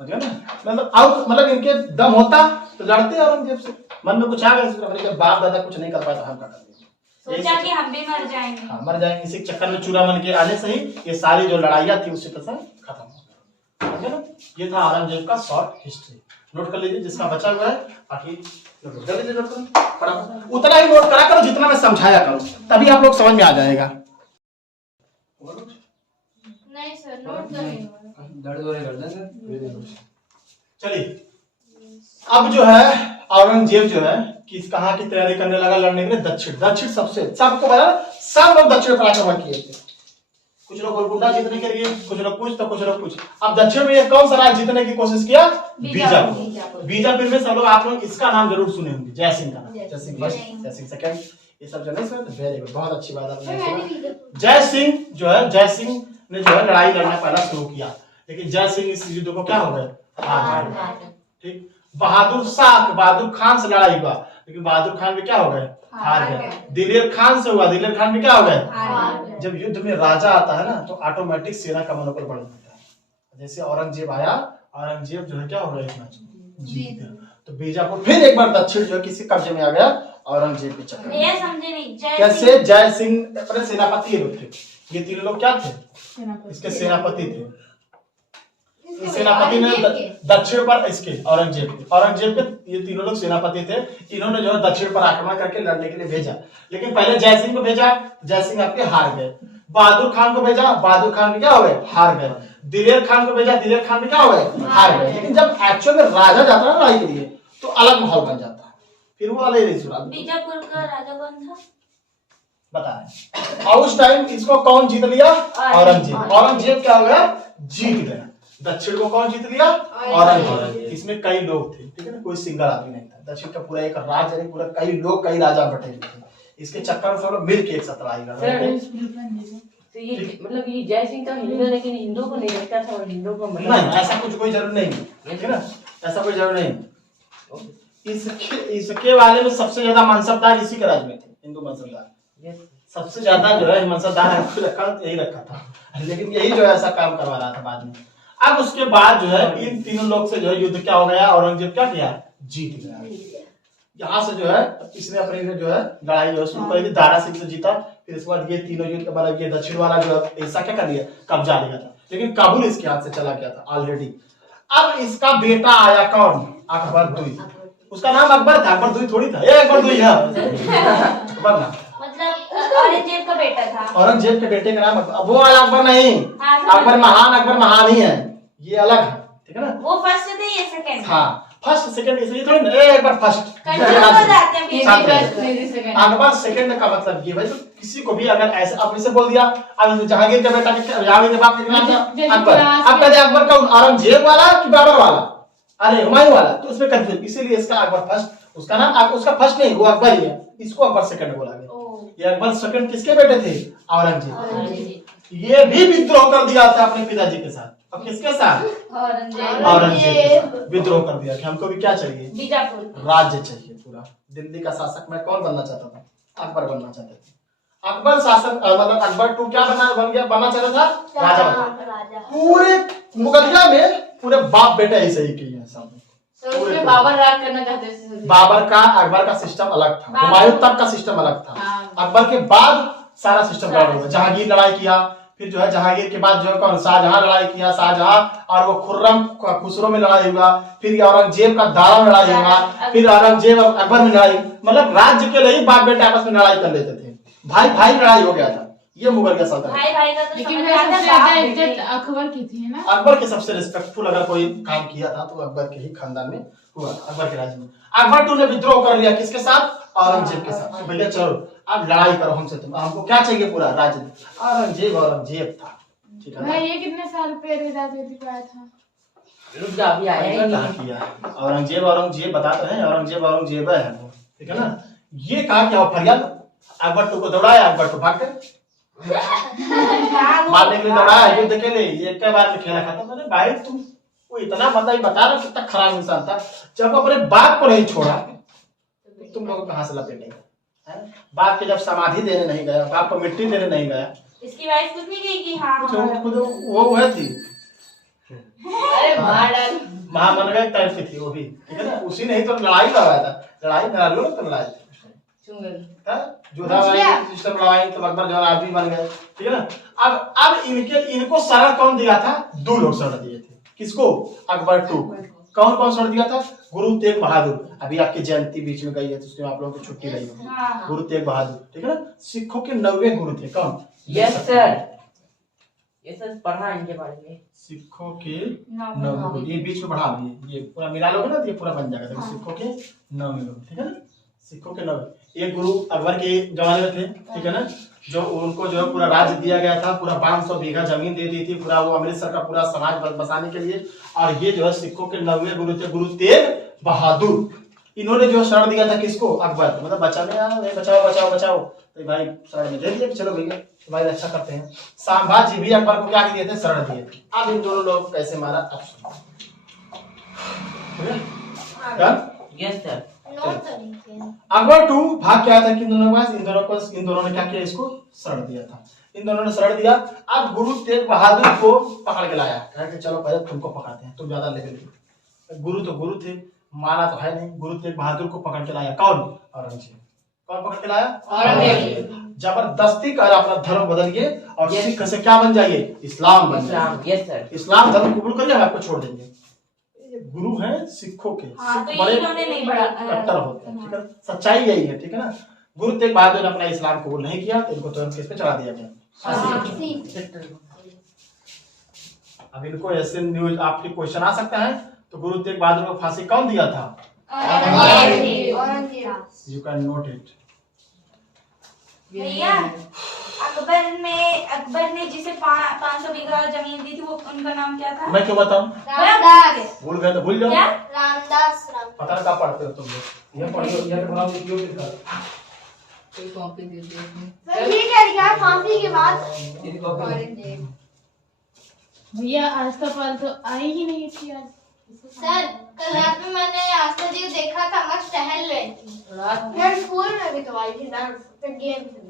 मतलब इनके दम होता तो लड़ते औरंगजेब से, मन में कुछ आ गया, बाप दादा कुछ नहीं कर पाया तो हम क्या करेंगे? सोचा कि हम भी मर जाएंगे। हाँ, मर जाएंगे। इसी चक्कर में चूड़ामन के आने से ही ये सारी जो लड़ाइयाँ थी उसी तरह से खत्म हो गया। ये था औरंगजेब का शॉर्ट हिस्ट्री। नोट कर लीजिए जिसका बचा हुआ है, बाकी जल्दी नोट करो, उतना ही नोट करा करो जितना मैं समझाया करूं, तभी आप लोग समझ में आ जाएगा। नहीं सर, नोट नहीं। चलिए अब जो है औरंगजेब जो है किस कहाँ की तैयारी करने लगा लड़ने के लिए? दक्षिण सबसे सबको पता, सब लोग दक्षिण पर आक्रमण किए थे। कुछ लोग गोलकुंडा जीतने के लिए, कुछ लोग कुछ तो कुछ लोग कुछ। अब दक्षिण में कौन सा राज्य जीतने की कोशिश किया? बीजापुर। बीजापुर में सब लोग, आप लोग इसका नाम जरूर सुने होंगे, जय सिंह का नाम, जय सिंह फर्स्ट, जय सिंह सेकंड, ये सब जो नहीं सुने? वेरी गुड, बहुत अच्छी बात आपने सुना। जय सिंह जो है, जय सिंह ने जो है लड़ाई लड़ना पहला शुरू किया, लेकिन जय सिंह इस युद्ध को क्या हो गए? हार गए। ठीक। बहादुर खान से लड़ाई हुआ, लेकिन बहादुर खान भी क्या हो गए? हार गए। दिलेर खान से हुआ, दिलेर खान भी क्या हो गए? जब युद्ध में राजा आता है ना तो ऑटोमेटिक सेना का मनोबल बढ़ जाता है। जैसे औरंगजेब आया, औरंगजेब जो है क्या हो गया? इतना जीत गया। तो बीजापुर फिर एक बार दक्षिण जो है किसी कब्जे में आ गया? औरंगजेब के चक्कर में। ये समझे नहीं। कैसे? जय सिंह अपने सेनापति लोग थे, ये तीनों लोग क्या थे? इसके सेनापति थे। सेनापति ने दक्षिण पर इसके औरंगजेब के ये तीनों लोग सेनापति थे। इन्होंने जो है दक्षिण पर आक्रमण करके लड़ने के लिए भेजा, लेकिन पहले जय सिंह को भेजा, जय सिंह आपके हार गए। बहादुर खान को भेजा, बहादुर खान भी क्या हो गए? हार गए। दिलेर खान को भेजा, दिलेर खान भी क्या हो गए? हार गए। लेकिन जब एक्चुअल में राजा जाता है लड़ाई के लिए तो अलग माहौल बन जाता है, फिर वो अलग नहीं सुना। बीजापुर का राजा कौन था? बता रहे हैं। और उस टाइम इसको कौन जीत लिया? औरंगजेब। औरंगजेब क्या हो गया? जीत गया। दक्षिण को कौन जीत लिया? औरंगजेब। इसमें कई लोग थे, ठीक है ना, कोई सिंगल आदमी नहीं था। दक्षिण का पूरा एक राज्य नहीं, पूरा कई लोग, कई राजा बटे हुए थे। इसके चक्कर में सब लोग मिल के एक साथ लड़ाई कर रहे थे। तो ये मतलब ये जय सिंह तो हिंदू, लेकिन हिंदू को नहीं रखता था और हिंदू को नहीं, ऐसा कुछ कोई जरूर नहीं है, ठीक है ना, ऐसा कोई जरूर नहीं। इसके बारे में सबसे ज्यादा मनसबदार इसी के राज्य में थे, हिंदू मनसबदार सबसे ज्यादा जो है मनसबदार यही रखा था, लेकिन यही जो है ऐसा काम करवा रहा था बाद में। अब उसके बाद जो है इन तीनों लोग से जो है युद्ध क्या हो गया? औरंगजेब क्या किया? जीत गया। यहाँ से जो है इसने अपनी जो है लड़ाई जो शुरू कर दी, दारा सिंह से जीता। फिर इसके बाद ये तीनों युद्ध, मतलब ये दक्षिण वाला जो ऐसा क्या कर लिया? कब्जा लिया था, लेकिन काबुल इसके हाथ से चला गया था ऑलरेडी। अब इसका बेटा आया कौन? अकबर दुई। उसका नाम अकबर था, अकबर दुई थोड़ी था, ये अकबर दुई है अकबर ना, मतलब औरंगजेब का बेटा था। औरंगजेब के बेटे का नाम वो वाला अकबर नहीं, अकबर महान ही है, ये अलग है, ठीक है ना। वो फर्स्ट थे, ये सेकंड। हाँ, फर्स्ट सेकंड इसलिए थोड़ी ना, एक बार फर्स्ट अकबर सेकंड का मतलब ये भाई, तो किसी को भी अगर ऐसा अब इसे बोल दिया, अब जहांगीर का बेटा जहांगीर के बाप का नाम था अकबर, अब कहते अकबर का औरंगजेब वाला कि बाबर वाला, अरे हुमायूं वाला, तो उसमें कंफ्यूज, इसीलिए इसका अकबर फर्स्ट, उसका नाम उसका फर्स्ट नहीं, वो अकबर ही है, इसको अकबर सेकंड बोला गया। ये अकबर सेकंड किसके बेटे थे? औरंगजेब। ये भी विद्रोह कर दिया था अपने पिताजी के साथ। अब किसके साथ? औरंगजेब। विद्रोह कर दिया कि हमको भी क्या चाहिए? बीजापुर राज्य चाहिए पूरा। दिल्ली का शासक मैं कौन बनना चाहता था? अकबर बनना चाहता था। अकबर शासक मतलब अकबर टू क्या बनना चाहता था? राजा बनना। पूरे मुगलिया में पूरे बाप बेटा ऐसे ही किए हैं सब। उसमें बाबर राज करना चाहते थे। बाबर का अकबर का सिस्टम अलग था, हुमायूं तक का सिस्टम अलग था। अकबर के बाद सारा सिस्टम गड़बड़ हुआ। जहांगीर लड़ाई किया, फिर जो है जहांगीर के बाद जो है कौन? शाहजहां लड़ाई किया, शाहजहां और वो खुर्रम खुसरो में लड़ाई हुआ, फिर औरंगजेब का दारा में लड़ाई हुआ, फिर औरंगजेब अकबर में लड़ाई, मतलब राज्य के लिए बाप बेटे आपस में लड़ाई कर लेते थे, भाई भाई लड़ाई हो गया था। ये मुगलिया सल्तनत। भाई भाई का तो लेकिन सबसे ज्यादा इज्जत अकबर की थी ना। अकबर के सबसे रिस्पेक्टफुल अगर कोई काम किया था तो अकबर के ही खानदान में हुआ, अकबर के राज्य में। अकबर टू ने विद्रोह कर लिया, किसके साथ? औरंगजेब के साथ। भैया चलो अब लड़ाई करो हमसे, तुम हमको क्या चाहिए? पूरा राज्य। औरंगजेब था, ठीक है। ये कितने साल पहले राजनीति का था? रुक जा, अभी आया कहाँ किया औरंगजेब बता तो है, औरंगजेब है वो, ठीक है ना। ये कहा क्या फरियाद? अकबर टू को दौड़ाया, अकबर टू भाग गए, मारने के लिए दौड़ाया युद्ध के लिए। ये एक बार में खेला खत्म। मैंने भाई तुम वो इतना मतलब बता रहा कितना खराब इंसान था, जब अपने बाप को नहीं छोड़ा तुम लोग कहाँ से लपेटेंगे? बाप के जब समाधि देने नहीं गया, बाप को मिट्टी देने नहीं गया, इसकी वाइफ कुछ नहीं कही कि हाँ वो है थी अरे महामनगा टाइप की थी वो भी, ठीक है ना। उसी ने ही तो लड़ाई करवाया था, लड़ाई करा लो तो लड़ाई जोधा सिस्टम लड़ाई तो अकबर जो आदमी बन गए, ठीक है ना। अब इनको शरण कौन दिया था? दो लोग शरण दिए थे। किसको? अकबर टू। कौन कौन शरण दिया था? गुरु तेग बहादुर। अभी आपकी जयंती बीच में गई है तो उसमें आप लोगों की छुट्टी रही होगी। गुरु तेग बहादुर, ठीक है ना। सिखों के 9वें गुरु थे। कौन? यस सर, ये सर पढ़ा इनके बारे में। सिखों के 9वें गुरु, ये बीच में बढ़ा दिए, ये पूरा मिला लोगे ना तो ये पूरा बन जाएगा। सिखों के 9वें गुरु, ठीक है ना। सिखों के 9 एक गुरु अकबर के जमाने में थे, ठीक है ना, जो उनको जो है पूरा राज्य दिया गया था, पूरा 500 बीघा जमीन दे दी थी, पूरा वो अमृतसर का पूरा समाज बसाने के लिए। और ये जो है सिखों के 9वें गुरु थे, गुरु तेग बहादुर। इन्होंने जो शरण दिया था किसको? अकबर। मतलब बचाने बचाओ तो भाई शरण में दे दिया, चलो भैया भाई अच्छा करते हैं। संभाजी भी अकबर को क्या दिए थे? शरण दिए थे। अब इन दोनों लोग कैसे मारा अब सुनो। Yes sir. अकबर टू भाग क्या था कि इन दोनों ने क्या किया? इसको शरण दिया था। इन दोनों ने शरण दिया। अब गुरु तेग बहादुर को पकड़ के लाया, कहा कि चलो पहले तुमको पकड़ते हैं, तुम ज्यादा लेवल के। गुरु तो गुरु थे, माना तो है नहीं। गुरु तेग बहादुर को पकड़ के लाया कौन? औरंगजेब। कौन पकड़ के लाया? औरंगजेब। जबरदस्ती कर अपना धर्म बदलिए और सिख से क्या बन जाइए? इस्लाम बन जाइए। Yes sir. इस्लाम धर्म कबूल करिए, हम आपको छोड़ देंगे। गुरु हैं सिखों के, हाँ, तो बड़े नहीं बढ़ा कट्टर होते हैं, ठीक है। सच्चाई यही है, ठीक है ना। गुरु तेग बहादुर ने अपना इस्लाम कबूल नहीं किया तो इनको तुरंत किस पे चढ़ा दिया गया? अब इनको ऐसे न्यूज आपके क्वेश्चन आ सकता है तो गुरु तेग बहादुर को फांसी कौन दिया था? You can note it. भैया अकबर ने जिसे 500 बीघा जमीन दी थी वो उनका नाम क्या था? मैं क्यों बताऊं? रामदास। भूल गए तो भूल जाओ। क्या? रामदास। पता नहीं कहाँ पढ़ते हो तुम लोग। ये पढ़ो, ये बनाओ, ये क्यों लिखा है? कोई कॉपी दे दे सर ये क्या लिखा है फांसी के बाद? ये कॉपी औरंगजेब। भैया आज तो कल तो आई ही नहीं थी आज। सर कल रात में मैंने आस्था जी को देखा था, मैं टहल रही थी। रात में यार स्कूल में भी तो आई थी ना, गेम से।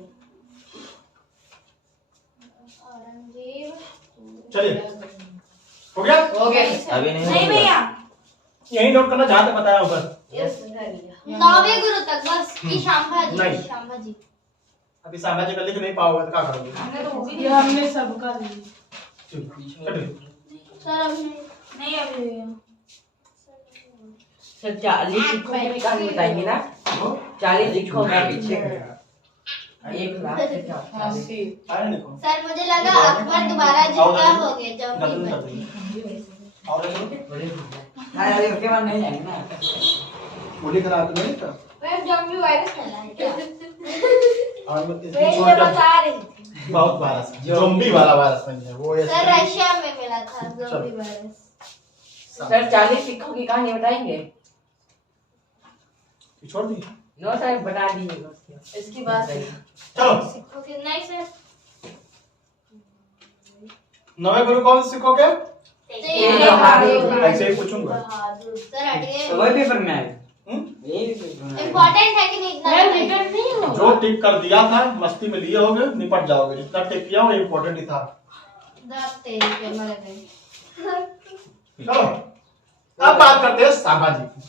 औरंगजेब। चलिए, हो गया? हो गया। अभी नहीं नहीं भैया यही नोट करना जहाँ तक बताया ऊपर। नौवे गुरु तक बस कि शांभा जी। नहीं। शांभा जी। अभी सामने जी कर लिख नहीं पाओगे तो क्या करोगे? हमने तो वो भी ये हमने सबका ली। सर अब नहीं अभी भैया सर 40 सिक्कों की कहानी बताएंगे ना? 40 सिक्कों का पीछे का 1 लाख से क्या? आया नहीं कौन? सर मुझे लगा अकबर दोबारा जिंदा हो गए जब गलत भी कर देंगे। और अरे उसके बाद नहीं जाएंगे ना। गोली खराब तो नहीं था। मैं जम्बी वायरस फैला है क्या? और मैं मैं इसमें ये छोड़ के बता रही थी। बहुत वायरस है। ज़ोंबी वाला वायरस नहीं है वो। सर रशिया में मिला था ज़ोंबी वायरस। सर 40 सिक्कों की कहानी बताएंगे? छोड़ दी। नो सर बता दीजिएगा उसकी। इसकी बात है। चलो, सिक्कों के नहीं सर। नवे गुरु कौन से सिखोगे? ऐसे ही पूछूंगा। बहादुर। सर हटिए। तो वही पेपर में आए। हम्म? इम्पोर्टेंट है कि नहीं इतना? सर रिटर्न नहीं हो। जो टिक कर दिया था मस्ती में लिए होगे निपट जाओगे। जितना टिक किया वो इम्पोर्टेंट ही था। दांत तेरे पे मर गए। चलो, अब बात करते हैं सांबा जी की।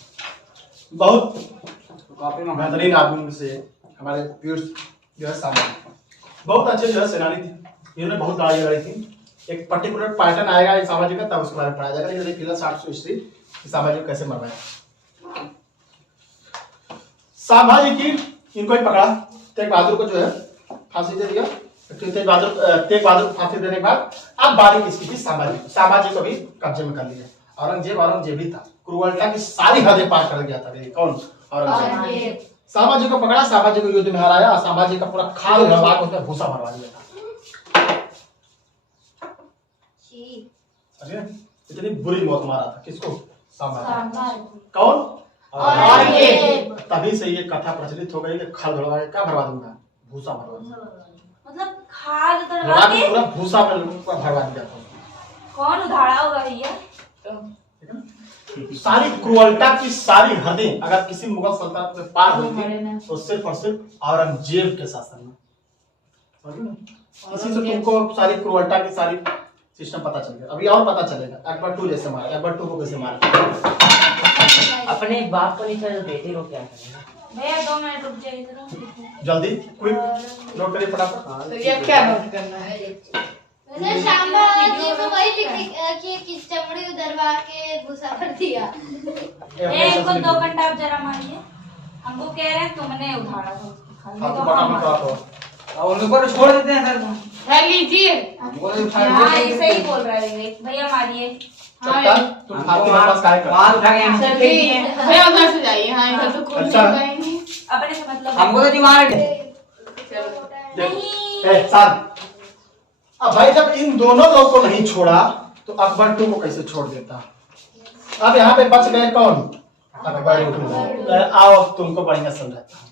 बहुत कॉपी में बेहतरीन आदमी में से हमारे पीयूष जो है सांबा बहुत अच्छे जो है सेनानी थे। इन्होंने बहुत लड़ाई लड़ी थी। एक पर्टिकुलर पैटर्न आएगा इस सांबा जी का, तब उसके बारे में पढ़ाया जाएगा। ये देखिए 700 ईस्वी कि सांबा जी को कैसे मरवाया। सांबा जी की इनको ही पकड़ा, तेग बहादुर को जो है फांसी दे दिया। तेग बहादुर को फांसी देने के बाद अब बारी किसकी थी? सांबा जी। सांबा जी को भी कब्जे में कर लिया। औरंगजेब ही था, क्रूरता की सारी हदें पार कर गया था। कौन? औरंगजेब। सांबा जी को पकड़ा, सांबा जी को युद्ध में हराया और सांबा जी का पूरा खाल भरवा के उसमें भूसा भरवा दिया था। समझे? इतनी बुरी मौत मारा था किसको? सांबा जी। कौन? औरंगजेब। तभी से ये कथा प्रचलित हो गई कि खाल भरवा के क्या भरवा दूंगा? भूसा भरवा दूंगा। मतलब खाद भरवा तड़वा के के पूरा भूसा में पूरा भरवा दिया था। कौन उधाड़ा होगा भैया? ठीक है ना? सारी क्रूरता की सारी हदें अगर किसी मुगल सल्तनत में पार हुई थी तो सिर्फ और सिर्फ औरंगजेब के शासन में। समझ रहे हो? इसी से तुमको सारी क्रूरता की सारी सिस्टम पता चल गया। अभी और पता चलेगा अकबर 2 जैसे मारा, अकबर 2 को कैसे मारा। अपने बाप को नहीं तो बेटे को क्या करेगा? भैया 2 मिनट रुक जाइए जरा। जल्दी क्विक नोट करिए फटाफट। तो ये क्या नोट करना है? सर शांभा जी में वही लिखे कि चमड़ी उधरवा के भूसा भर दिया। इनको 2 घंटा आप जरा मारिए। हमको कह रहे हैं तुमने उधाड़ा था उसकी खाल। हाँ, तो तो बड़ा हाँ में मारा। तो और उनको तो छोड़ देते हैं सर। है लीजिए। वो तो उठा हाँ के ऐसे ही बोल रहे हैं भैया मारिए। चट्टान तुम फालतू के पास काय कर। माल उठा के यहाँ से सर फेंक दिए। भैया उधर से जाइए। हाँ इधर तो कूद अच्छा। नहीं पाएंगे। अपने से मतलब हमको तो दिमाग नहीं। साथ अब भाई जब इन दोनों लोगों को नहीं छोड़ा तो अकबर 2 को कैसे छोड़ देता? अब यहाँ पे बच गए कौन? अकबर 2। आओ अब तुमको बढ़िया समझाता हूँ।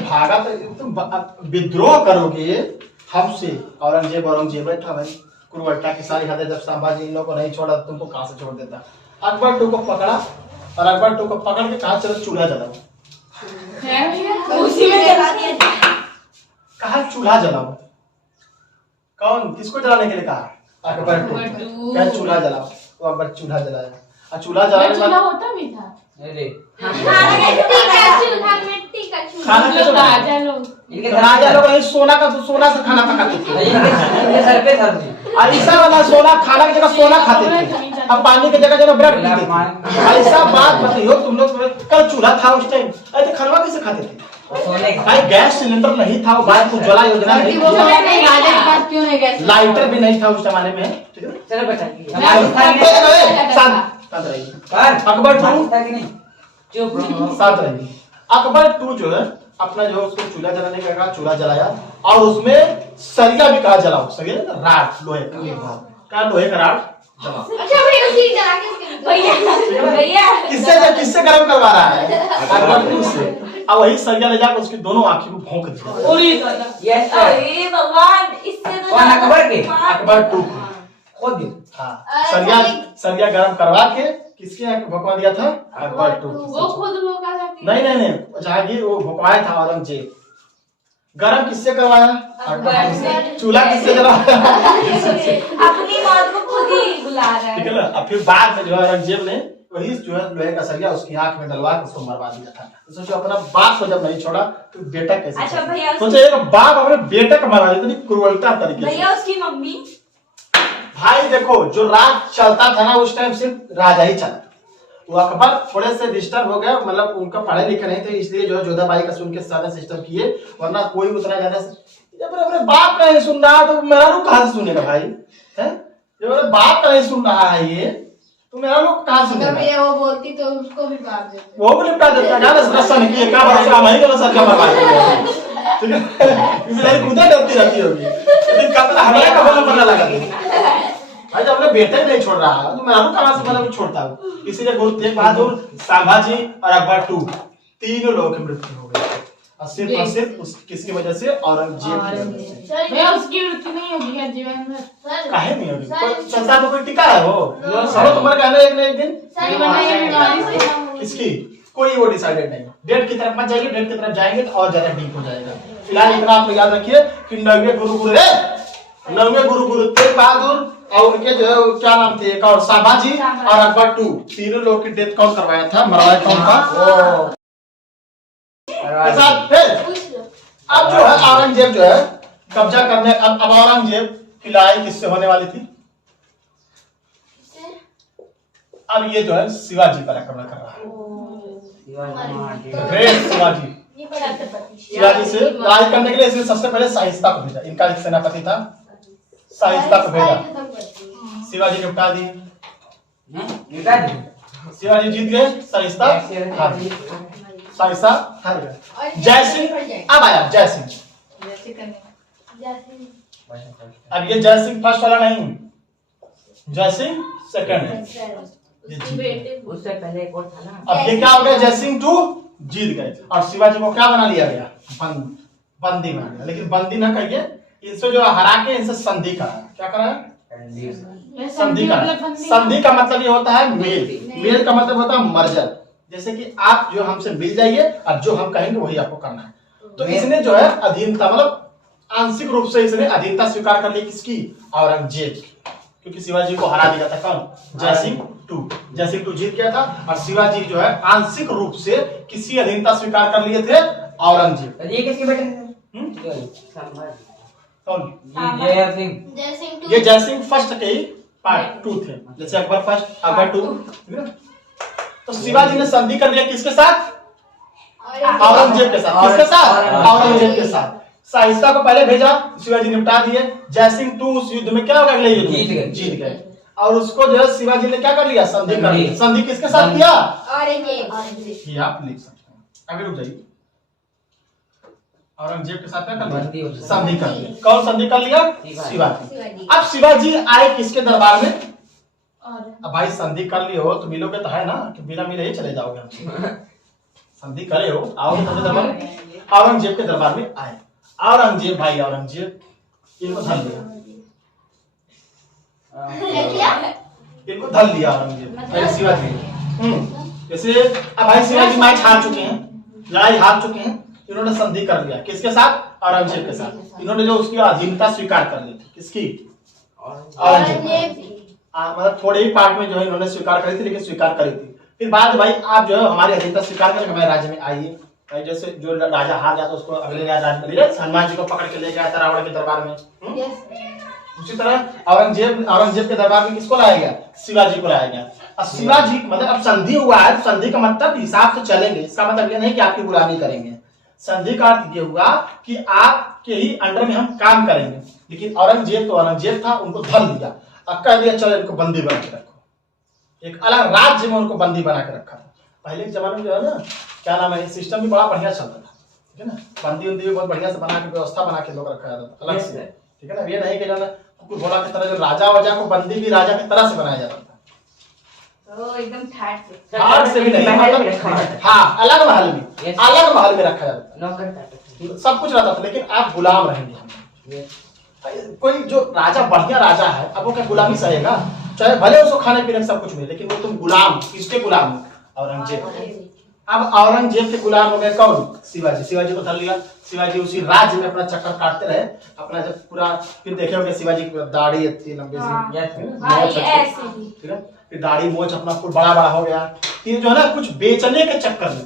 भागा तो तुम विद्रोह करोगे हमसे। औरंगजेब बैठा भाई क्रूरता की सारी हदें जब संभाजी इन लोगों को नहीं छोड़ा तो तुमको कहाँ से छोड़ देता? अकबर 2 को पकड़ा और अकबर 2 को पकड़ के कहा चलो चूल्हा जलाओ। है भैया? उसी में जला दिया। कहा चूल्हा जलाओ। कौन किसको जलाने के लिए कहा? अकबर 2 कहा चूल्हा जलाओ। तो अकबर चूल्हा जलाया और चूल्हा जलाने चूल्हा के होता भी था। अरे मिट्टी का चूल्हा। खाना हम लोग राजा लोग। इनके राजा लोग नहीं सोना का सोना से खाना पकाते थे। इनके सर पे सर थी। ऐसा वाला सोना खाना की जगह सोना खाते थे, अब पानी की जगह ब्रेड पीते थे। ऐसा बात बताइयो तुम लोग। कल चूल्हा था उस टाइम, अरे खाना कैसे खाते थे? सोने का भाई गैस सिलेंडर नहीं था, बात उज्ज्वला योजना नहीं वो थी, समय में राजा के पास क्यों नहीं गए? लाइटर भी नहीं था उस जमाने में। ठीक है चलो बताइए। शांत रहिए। पर अकबर 2 था कि नहीं? चुप रहो। साथ रहिए। अकबर 2 जो है अपना जो है उसको चूल्हा जलाने का कहा, चूल्हा जलाया और उसमें सरिया भी कहा जलाओ, सरिया ना राड लोहे का लोहे का राड जलाओ। अच्छा भैया उसी जला के उसके भैया किससे गर्म करवा रहा है? अकबर टू से। अब वही सरिया ले जाकर उसकी दोनों आंखों को भौंक दिया। पूरी तरह यस सर। अरे भगवान, इससे तो कौन अकबर के? अकबर टू खोद दे। हाँ सरिया गर्म करवा के किसके यहाँ भोंकवा दिया था? अकबर टू। वो खुद वो का सकती नहीं जहांगीर वो भोंकवाया था औरंगजेब। गरम किससे करवाया? अकबर। चूल्हा किससे जलाया? अपनी मौत को खुद ही बुला रहा ठीक है। है ना। अब फिर बाद में जो है औरंगजेब ने वही जो है लोहे का सरिया उसकी आंख में डलवा के उसको मरवा दिया था। तो सोचो अपना बाप को जब नहीं छोड़ा तो बेटा कैसे? अच्छा भैया सोचो एक बाप अपने बेटे को मरवा देता, इतनी क्रूरता तरीके से। भैया उसकी मम्मी भाई देखो जो राज चलता था ना उस टाइम सिर्फ राजा ही चला। वो अकबर थोड़े से डिस्टर्ब हो गए, मतलब उनका पढ़े लिखे नहीं थे, इसलिए जो है जोधाबाई का सुन के सारा सिस्टम किए, वरना कोई उतना ज्यादा जब अपने बाप का नहीं सुन रहा तो मेरा लोग कहाँ से सुनेगा भाई? है जब मेरे बाप का नहीं सुन रहा है ये तो मेरा लोग कहाँ सुनेगा? भैया वो बोलती तो उसको भी मार देते। वो भी निपटा देता है रस्सा नहीं किया, क्या भरोसा हम ही का सर क्या मरवा देंगे। ठीक है मेरी खुदा डरती रहती होगी, लेकिन कतरा हमें का बोलना पड़ने लगा भाई। जब अपने बेटे को नहीं छोड़ रहा है तो मैं कहां से मतलब छोड़ता हूं। इसीलिए गुरु तेग बहादुर, संभाजी और अकबर टू तीनों लोगों की मृत्यु हो गई और सिर्फ किसकी वजह से? औरंगजेब की वजह से। भैया उसकी मृत्यु नहीं होगी है जीवन में। काहे नहीं होगी? कोई संसार में कोई टिका है वो? सब तुम्हारे कहना एक ना एक दिन किसकी कोई वो डिसाइडेड नहीं। डेट की तरफ मत जाइए, डेट की तरफ जाएंगे तो और ज्यादा डीप हो जाएगा। फिलहाल इतना आप याद रखिए कि नौवें गुरु तेग बहादुर और उनके जो है क्या नाम थे, एक और संभाजी और अकबर टू, तीनों लोग की डेथ कौन करवाया था? मरवाया कौन था? अब जो है औरंगजेब जो है कब्जा करने, अब औरंगजेब की लड़ाई किससे होने वाली थी? अब ये जो है शिवाजी पर आक्रमण कर रहा है। ग्रेट शिवाजी से लड़ाई करने के लिए इसने सबसे पहले शाइस्ता को भेजा। इनका एक सेनापति था, शाइस्ता को भेजा। शिवाजी निपटा दी, शिवाजी जीत गए, शाइस्ता हार गया। शाइस्ता हार गया। जय सिंह अब आया, जय सिंह। अब ये जय सिंह फर्स्ट वाला नहीं, जय सिंह सेकंड है। उससे पहले एक और था ना। अब ये क्या हो गया? जय सिंह टू जीत गए और शिवाजी को क्या बना लिया गया? बंदी बना लिया। लेकिन बंदी ना कहिए, इनसे जो हरा के इनसे संधि करा। क्या करा? संधि करा। संधि का मतलब ये होता है मेल। मेल का मतलब होता है मर्जर। जैसे कि आप जो हमसे मिल जाइए और जो हम कहेंगे वही आपको करना है। तो इसने जो है अधीनता, मतलब आंशिक रूप से इसने अधीनता स्वीकार कर ली। किसकी? औरंगजेब। क्योंकि शिवाजी को हरा दिया था कौन? जय सिंह टू। जय सिंह टू जीत गया था और शिवाजी जो है आंशिक रूप से किसी अधीनता स्वीकार कर लिए थे? औरंगजेब। ये किसके बेटे थे? कौन? जय सिंह। ये जय सिंह फर्स्ट के ही पार्ट टू थे। जैसे अकबर फर्स्ट, अकबर टू। तो शिवाजी ने संधि कर लिया किसके साथ? औरंगजेब के साथ। किसके साथ? औरंगजेब के साथ। शाइस्ता को पहले भेजा, शिवाजी निपटा दिए। जय सिंह टू उस युद्ध में क्या हो गया? अगले युद्ध में जीत गए। और उसको जो है शिवाजी ने क्या कर लिया? संधि कर लिया। संधि किसके साथ किया? ये आप लिख सकते हैं। आगे रुक जाइए। औरंगजेब के साथ क्या कर लिया? संधि कर लिया। कौन संधि कर लिया? शिवाजी। अब शिवाजी आए किसके दरबार में? अब भाई संधि कर लिए हो तो मिलोगे तो है ना, कि बिना मिले ही चले जाओगे हमसे? संधि करे हो, आओगे तो दरबार में। औरंगजेब के दरबार में आए। औरंगजेब भाई औरंगजेब इनको धर लिया, इनको धर लिया औरंगजेब शिवाजी। जैसे अब भाई शिवाजी मैच हार चुके हैं, लड़ाई हार चुके हैं, इन्होंने संधि कर लिया। किसके साथ? औरंगजेब के साथ। इन्होंने जो उसकी अधीनता स्वीकार कर ली थी। किसकी? औरंगजेब। मतलब थोड़े ही पार्ट में जो है इन्होंने स्वीकार करी थी, लेकिन स्वीकार करी थी। फिर बाद भाई आप जो है हमारी अधीनता स्वीकार करके हमारे राज्य में आइए। भाई जैसे जो राजा हार जाता उसको अगले राज्य में ले जाए, हनुमान जी को पकड़ के ले गया था रावण के दरबार में। उसी तरह औरंगजेब के दरबार में किसको लाया गया? शिवाजी को लाया गया। और शिवाजी मतलब अब संधि हुआ है, संधि का मतलब हिसाब से चलेंगे। इसका मतलब ये नहीं कि आपकी बुराई करेंगे। संधि का अर्थ ये हुआ कि आपके ही अंडर में हम काम करेंगे। लेकिन औरंगजेब तो औरंगजेब था, उनको धर लिया और कह दिया चलो इनको बंदी बना के रखो। एक अलग राज्य में उनको बंदी बना के रखा था। पहले के जमाने में जो है ना, क्या नाम है, सिस्टम भी बड़ा बढ़िया चलता था। ठीक है ना। बंदी उंदी भी बहुत बढ़िया से बना के व्यवस्था बना के लोग रखा जाता था अलग से, ठीक है ना। ये नहीं कि जो ना कुकुर बोला की तरह जो राजा वाजा को बंदी भी राजा की तरह से बनाया जाता था, तो एकदम ठाट हार से भी नहीं, मतलब हाँ अलग महल में रखा जाता था, सब कुछ रहता था, लेकिन आप गुलाम रहेंगे। कोई जो राजा बढ़िया राजा है, अब वो क्या गुलामी सहेगा, चाहे भले उसको खाने पीने सब कुछ मिले, लेकिन वो तुम गुलाम, किसके गुलाम हो? औरंगजेब। अब औरंगजेब के गुलाम हो गए कौन? शिवाजी। शिवाजी को धर लिया, शिवाजी उसी राज्य में अपना चक्कर काटते रहे, अपना जब पूरा, फिर देखे होंगे शिवाजी की दाढ़ी थी लंबी सी, ठीक है, फिर दाढ़ी मोछ अपना खूब बड़ा बड़ा हो गया, फिर जो है ना कुछ बेचने के चक्कर में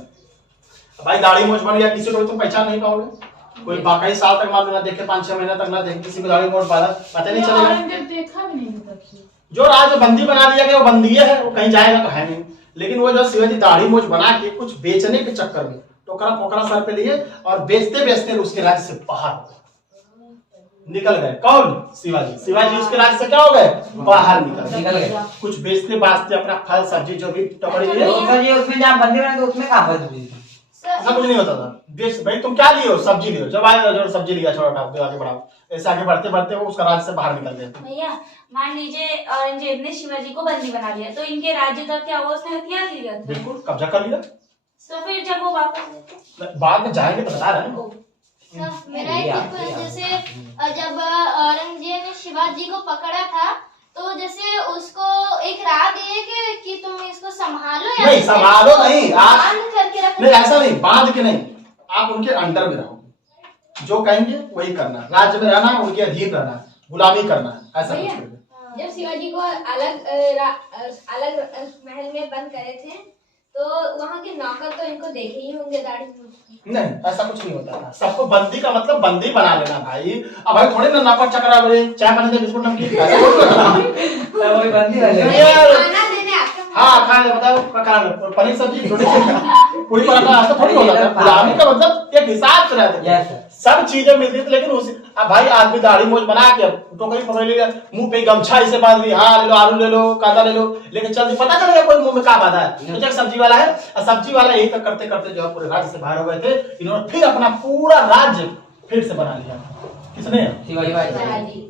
भाई दाढ़ी मोछ बन गया, किसी को तुम पहचान नहीं पाओगे, कोई बाकी साल तक मान लो ना देखे, 5-6 महीने तक ना देखे किसी को दाढ़ी मोछ पता नहीं चलेगा। देखा भी नहीं तब से। जो राज बंदी बना दिया गया वो बंदी है, वो कहीं जाएगा तो है नहीं, लेकिन वो जो शिवाजी दाढ़ी मोछ बना के कुछ बेचने के चक्कर में टोकरा पोकरा सर पे लिए और बेचते बेचते उसके राज्य से बाहर निकल गए। कौन? शिवाजी। शिवाजी उसके राज्य से क्या हो गए? बाहर निकल गए। कुछ बेचते बाचते अपना फल सब्जी जो भी टोकरी लिए, उसमें जहाँ बंदी बना तो उसमें कहाँ बच गई? ऐसा कुछ नहीं होता था। बेच भाई तुम क्या लिए हो? सब्जी लिए हो, जब आए जो सब्जी लिया, छोड़ा उठाओ आगे बढ़ाओ, ऐसे आगे बढ़ते बढ़ते वो उसका राज्य से बाहर निकल गए। भैया मान लीजिए औरंगजेब ने शिवाजी को बंदी बना लिया, तो इनके राज्य तक क्या वो उसने हथियार लिया था? बिल्कुल कब्जा कर लिया। तो फिर जब वो वापस बाद में जाएंगे तो बता रहे हैं। मेरा एक क्वेश्चन, जैसे जब औरंगजेब ने शिवाजी को पकड़ा था, तो जैसे उसको एक राह दिए कि तुम इसको संभालो या नहीं संभालो नहीं, आप बांध करके रखो? नहीं ऐसा नहीं, बांध के नहीं, आप उनके अंडर में रहोगे, जो कहेंगे वही करना, राज्य में रहना, उनके अधीन रहना, गुलामी करना, ऐसा कुछ नहीं। जब शिवाजी को अलग अलग महल में बंद करे थे, तो वहाँ के नौकर तो इनको देखे ही होंगे दाढ़ी मूंछ। नहीं ऐसा कुछ नहीं होता था, सबको बंदी का मतलब बंदी बना लेना भाई। अब भाई थोड़ी ना नौकर चकरा बड़े चाय बना दे बिस्कुट नमकीन ऐसा कुछ नहीं होता। वही बंदी वाले खाना देने आते हैं। हाँ खाने बताओ पकाना, पनीर सब्जी पूरी पराठा ऐसा थोड़ी होता था। गुलामी का मतलब एक हिसाब से रहता है, सब चीजें मिलती थी, लेकिन उसी अब भाई आदमी दाढ़ी मोछ बना के टोकरी पकड़ लिया, मुंह पे गमछा इसे बांध ली, हाँ ले लो आलू ले लो कांदा ले लो, लेकिन चल पता चलेगा कोई मुंह में क्या बांधा है, तो सब्जी वाला है। और सब्जी वाला यही तक करते करते जो है पूरे राज्य से बाहर हो गए थे। इन्होंने फिर अपना पूरा राज्य फिर से बना लिया। किसने? शिवाजी।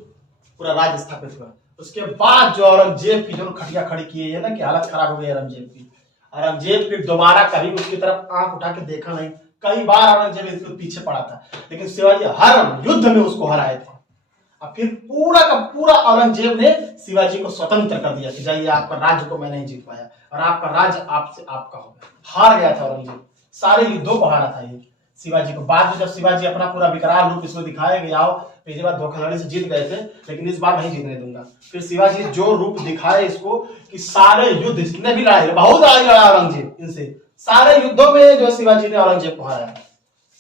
पूरा राज्य स्थापित हुआ। उसके बाद जो औरंगजेब की जो खटिया खड़ी की है ना कि हालत खराब हो गई औरंगजेब की, औरंगजेब फिर दोबारा कभी उसकी तरफ आंख उठा के देखा नहीं। कई बार औरंगजेब इसके पीछे पड़ा था, लेकिन शिवाजी हर युद्ध में उसको हराए थे। अब फिर पूरा का पूरा औरंगजेब ने शिवाजी को स्वतंत्र कर दिया कि जाइए आपका राज्य को मैं नहीं जीत पाया और आपका राज्य आपसे आपका हो गया। हार गया था औरंगजेब, सारे युद्धों को हारा था ये शिवाजी को। बाद में जब शिवाजी अपना पूरा विकराल रूप इसमें दिखाया कि आओ, पहली बार धोखाधड़ी से जीत गए थे, लेकिन इस बार नहीं जीतने दूंगा। फिर शिवाजी जो रूप दिखाए इसको कि सारे युद्ध जितने भी लड़ाई, बहुत लड़ाई लड़ा औरंगजेब इनसे, सारे युद्धों में जो शिवाजी ने औरंगजेब को हराया,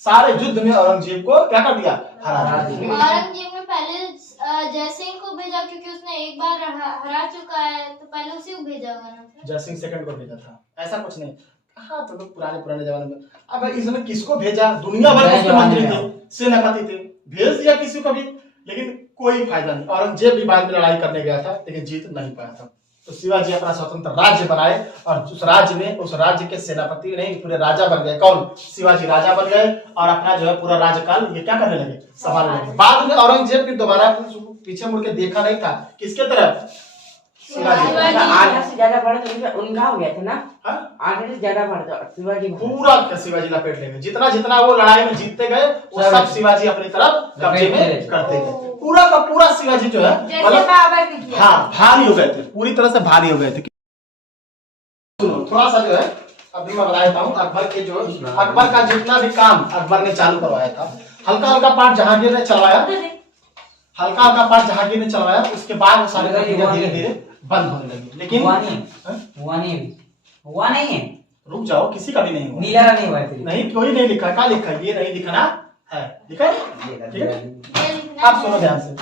सारे युद्ध में औरंगजेब को क्या कर दिया? हरा दिया। औरंगजेब ने पहले जयसिंह को भेजा, क्योंकि उसने एक बार हरा चुका है, तो पहले उसी को भेजा होगा ना? जयसिंह सेकंड को भेजा था, ऐसा कुछ नहीं। हाँ तो लोग पुराने जमाने में, अब इसने किसको भेजा? दुनिया भर के मंत्री थे, सेनापति थे, भेज दिया किसी को भी, लेकिन कोई फायदा नहीं। औरंगजेब भी बाद में लड़ाई करने गया था, लेकिन जीत नहीं पाया था। तो शिवाजी अपना स्वतंत्र राज्य बनाए और उस राज्य में उस राज्य के सेनापति नहीं पूरे राजा बन गए। कौन? शिवाजी राजा बन गए और अपना जो है पूरा राज्यकाल ये क्या करने लगे? संभालने लगे। बाद में औरंगजेब फिर दोबारा पीछे मुड़ के देखा नहीं था, किसके तरफ? शिवाजी। आधा से ज्यादा बढ़ तो उनका हो गया था ना, आधे से ज्यादा बढ़ तो शिवाजी पूरा शिवाजी लपेट लेंगे। जितना जितना वो लड़ाई में जीतते गए वो सब शिवाजी अपनी तरफ कब्जे में करते गए। पूरा का पूरा शिवाजी जो है हाँ भारी हो गए थे, पूरी तरह से भारी हो गए थे। थोड़ा सा जो है अभी मैं बता देता हूँ अकबर के जो अकबर का जितना भी काम अकबर ने चालू करवाया था, हल्का हल्का पार्ट जहांगीर ने चलवाया, हल्का हल्का पार्ट जहांगीर ने चलवाया, उसके बाद वो सारी प्रक्रिया धीरे धीरे बंद होने लगी। लेकिन हुआ नहीं है, रुक जाओ, किसी का भी नहीं हुआ, नीला नहीं हुआ है, नहीं कोई नहीं लिखा। क्या लिखा? ये नहीं लिखना है, लिखा है ठीक है। आप सुनो ध्यान से,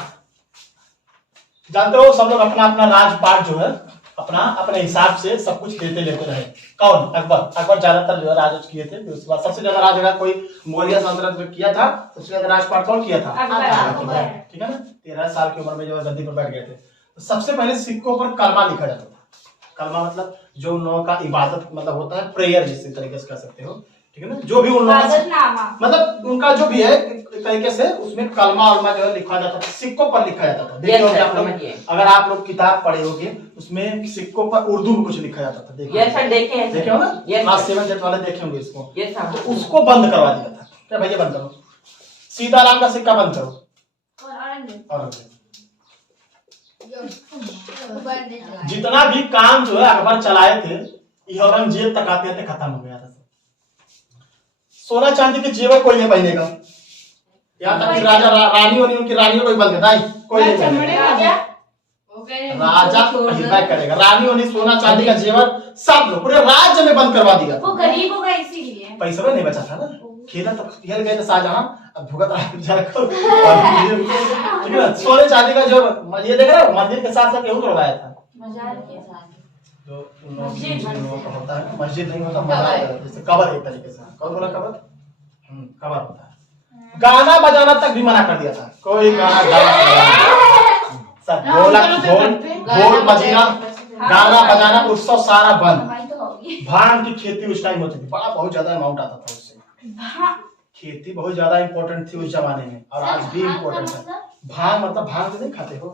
जानते हो सब लोग अपना अपना राजपाट जो है अपना अपने हिसाब से सब कुछ लेते रहे। कौन? अकबर। अकबर ज्यादातर जो है राज किए थे। उसके बाद सबसे ज्यादा राज अगर कोई मौर्य सल्तनत में किया था, सबसे ज्यादा राजपाट कौन किया था? अकबर। ठीक है ना। 13 साल की उम्र में जो गद्दी पर बैठ गए थे। तो सबसे पहले सिक्कों पर कलमा लिखा जाता था। कलमा मतलब जो उन लोगों का इबादत मतलब होता है, प्रेयर जिस तरीके से कर सकते हो, ठीक है ना, जो भी उन लोगों का कागजनामा। मतलब उनका जो भी है एक तरीके से उसमें कलमा उलमा जो है लिखा जाता था, सिक्कों पर लिखा जाता था। देखिए होंगे आप लोग, अगर आप लोग किताब पढ़े होंगे उसमें सिक्कों पर उर्दू में कुछ लिखा जाता था। देखिए सर देखे हैं, देखे हो ना, क्लास 7 8 वाले देखे होंगे इसको। तो उसको बंद करवा दिया था, क्या भैया बंद करो, सीताराम का सिक्का बंद करो। और जितना भी काम जो है अकबर चलाए थे ये औरंगजेब तक आते आते खत्म हो गया था। सोना चांदी के जेवर कोई नहीं पहनेगा, यहाँ तक कि राजा रानी और उनकी रानियों को भी बंद करता है, कोई नहीं पहनेगा। राजा पहिरवा करेगा, रानी और सोना चांदी का जेवर सब लोग पूरे राज्य में बंद करवा दिया। वो गरीब होगा इसीलिए पैसा नहीं बचा था ना, खेला तो खेल गए थे शाहजहां, अब भुगत रहा ठीक है ना। सोने चांदी का जो ये देख रहे हो मंदिर के साथ साथ यहू करवाया था, जो लोगों का होता है मस्जिद नहीं होता मजार, जैसे कबर एक तरीके से, कौन बोला कबर, कबर होता है। गाना बजाना तक भी मना कर दिया था, कोई गाना सब ढोल मजीरा गाना बजाना उत्सव सारा बंद। भांग की खेती उस टाइम होती थी, बड़ा बहुत ज्यादा अमाउंट आता था उससे, खेती बहुत ज्यादा इम्पोर्टेंट थी उस जमाने में और आज भी इम्पोर्टेंट है। भांग मतलब भांग तो नहीं खाते हो,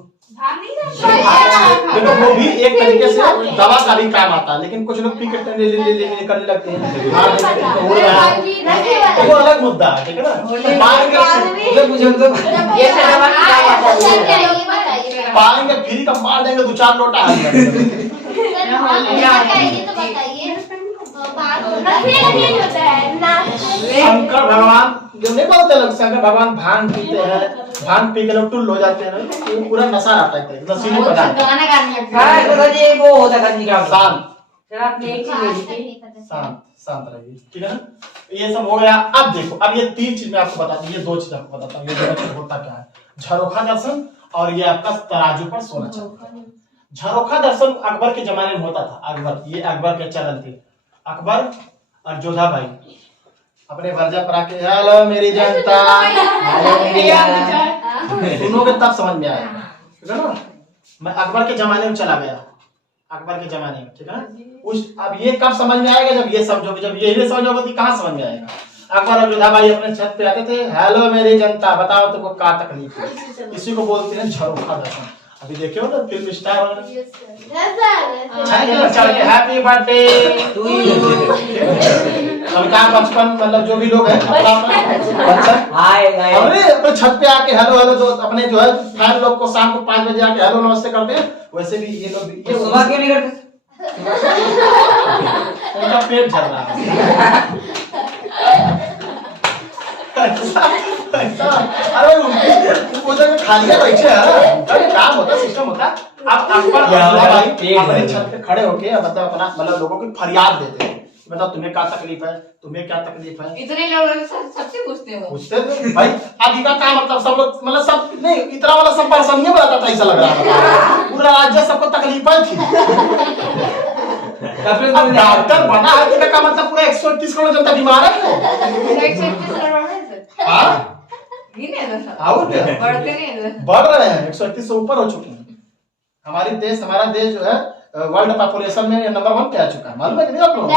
देखो वो भी एक तरीके से दवा का भी काम आता है, लेकिन कुछ लोग पी के करने लगते हैं, तो वो अलग मुद्दा है, ठीक है ना। पाएंगे फ्री का मार देंगे 2-4 लोटा शंकर भगवान जो नहीं बोलते लोग, शंकर भगवान भांग पीते हैं, भांग पी के लोग टुल्ल हो जाते हैं ना, पूरा नशा आता है, नशीली पदार्थ। वो होता था शांत शांत शांत रहिए, ठीक है ना। ये सब हो गया। अब देखो, अब ये 3 चीज मैं आपको बताता हूँ, ये 2 चीज आपको बताता हूँ, ये दोनों होता क्या है, झरोखा दर्शन और ये आपका तराजू पर सोना चांदी। झरोखा दर्शन अकबर के जमाने में होता था, अकबर ये अकबर के चलन थे। अकबर और जोधा भाई अपने वर्जा पर आके हेलो मेरी जनता सुनोगे तब समझ में आएगा, ठीक है ना। मैं अकबर के जमाने में चला गया, अकबर के जमाने में, ठीक है ना। उस अब ये कब समझ में आएगा, जब ये समझोगे, जब ये नहीं समझोगे तो कहाँ समझ में आएगा। अकबर और जोधा भाई अपने छत पे आते थे, हेलो मेरी जनता बताओ तुमको क्या तकलीफ है, इसी को बोलते हैं झरोखा दर्शन। अभी देखे हो ना film star happy birthday Amitabh Bachchan, मतलब जो भी लोग हैं अपने छत पे आके हेलो हेलो, जो अपने जो है फैन लोग को शाम को 5 बजे आके हेलो नमस्ते करते हैं, वैसे भी ये लोग भी सुबह क्यों नहीं करते, उनका पेट झड़ रहा है। अरे वो जगह खाली है बैठे हैं, काम होता सिस्टम होता। अब अकबर भाई अपने छत पे खड़े होके मतलब अपना मतलब लोगों की फरियाद देते हैं, बताओ तुम्हें क्या तकलीफ है, तुम्हें क्या तकलीफ है। इतने लोग सबसे पूछते थे भाई। अभी का काम मतलब सब लोग मतलब सब नहीं इतना वाला सब परेशानी बताता था, ऐसा लग रहा था पूरा राज्य सबको तकलीफें थी। अब डॉक्टर बना है का मतलब पूरा 131 करोड़ जनता बीमार है। बढ़ रहे हैं 131 से ऊपर हो चुके हैं। हमारा देश जो है वर्ल्ड पॉपुलेशन में नंबर 1 पे आ चुका है, मालूम है कि नहीं आप लोगों को।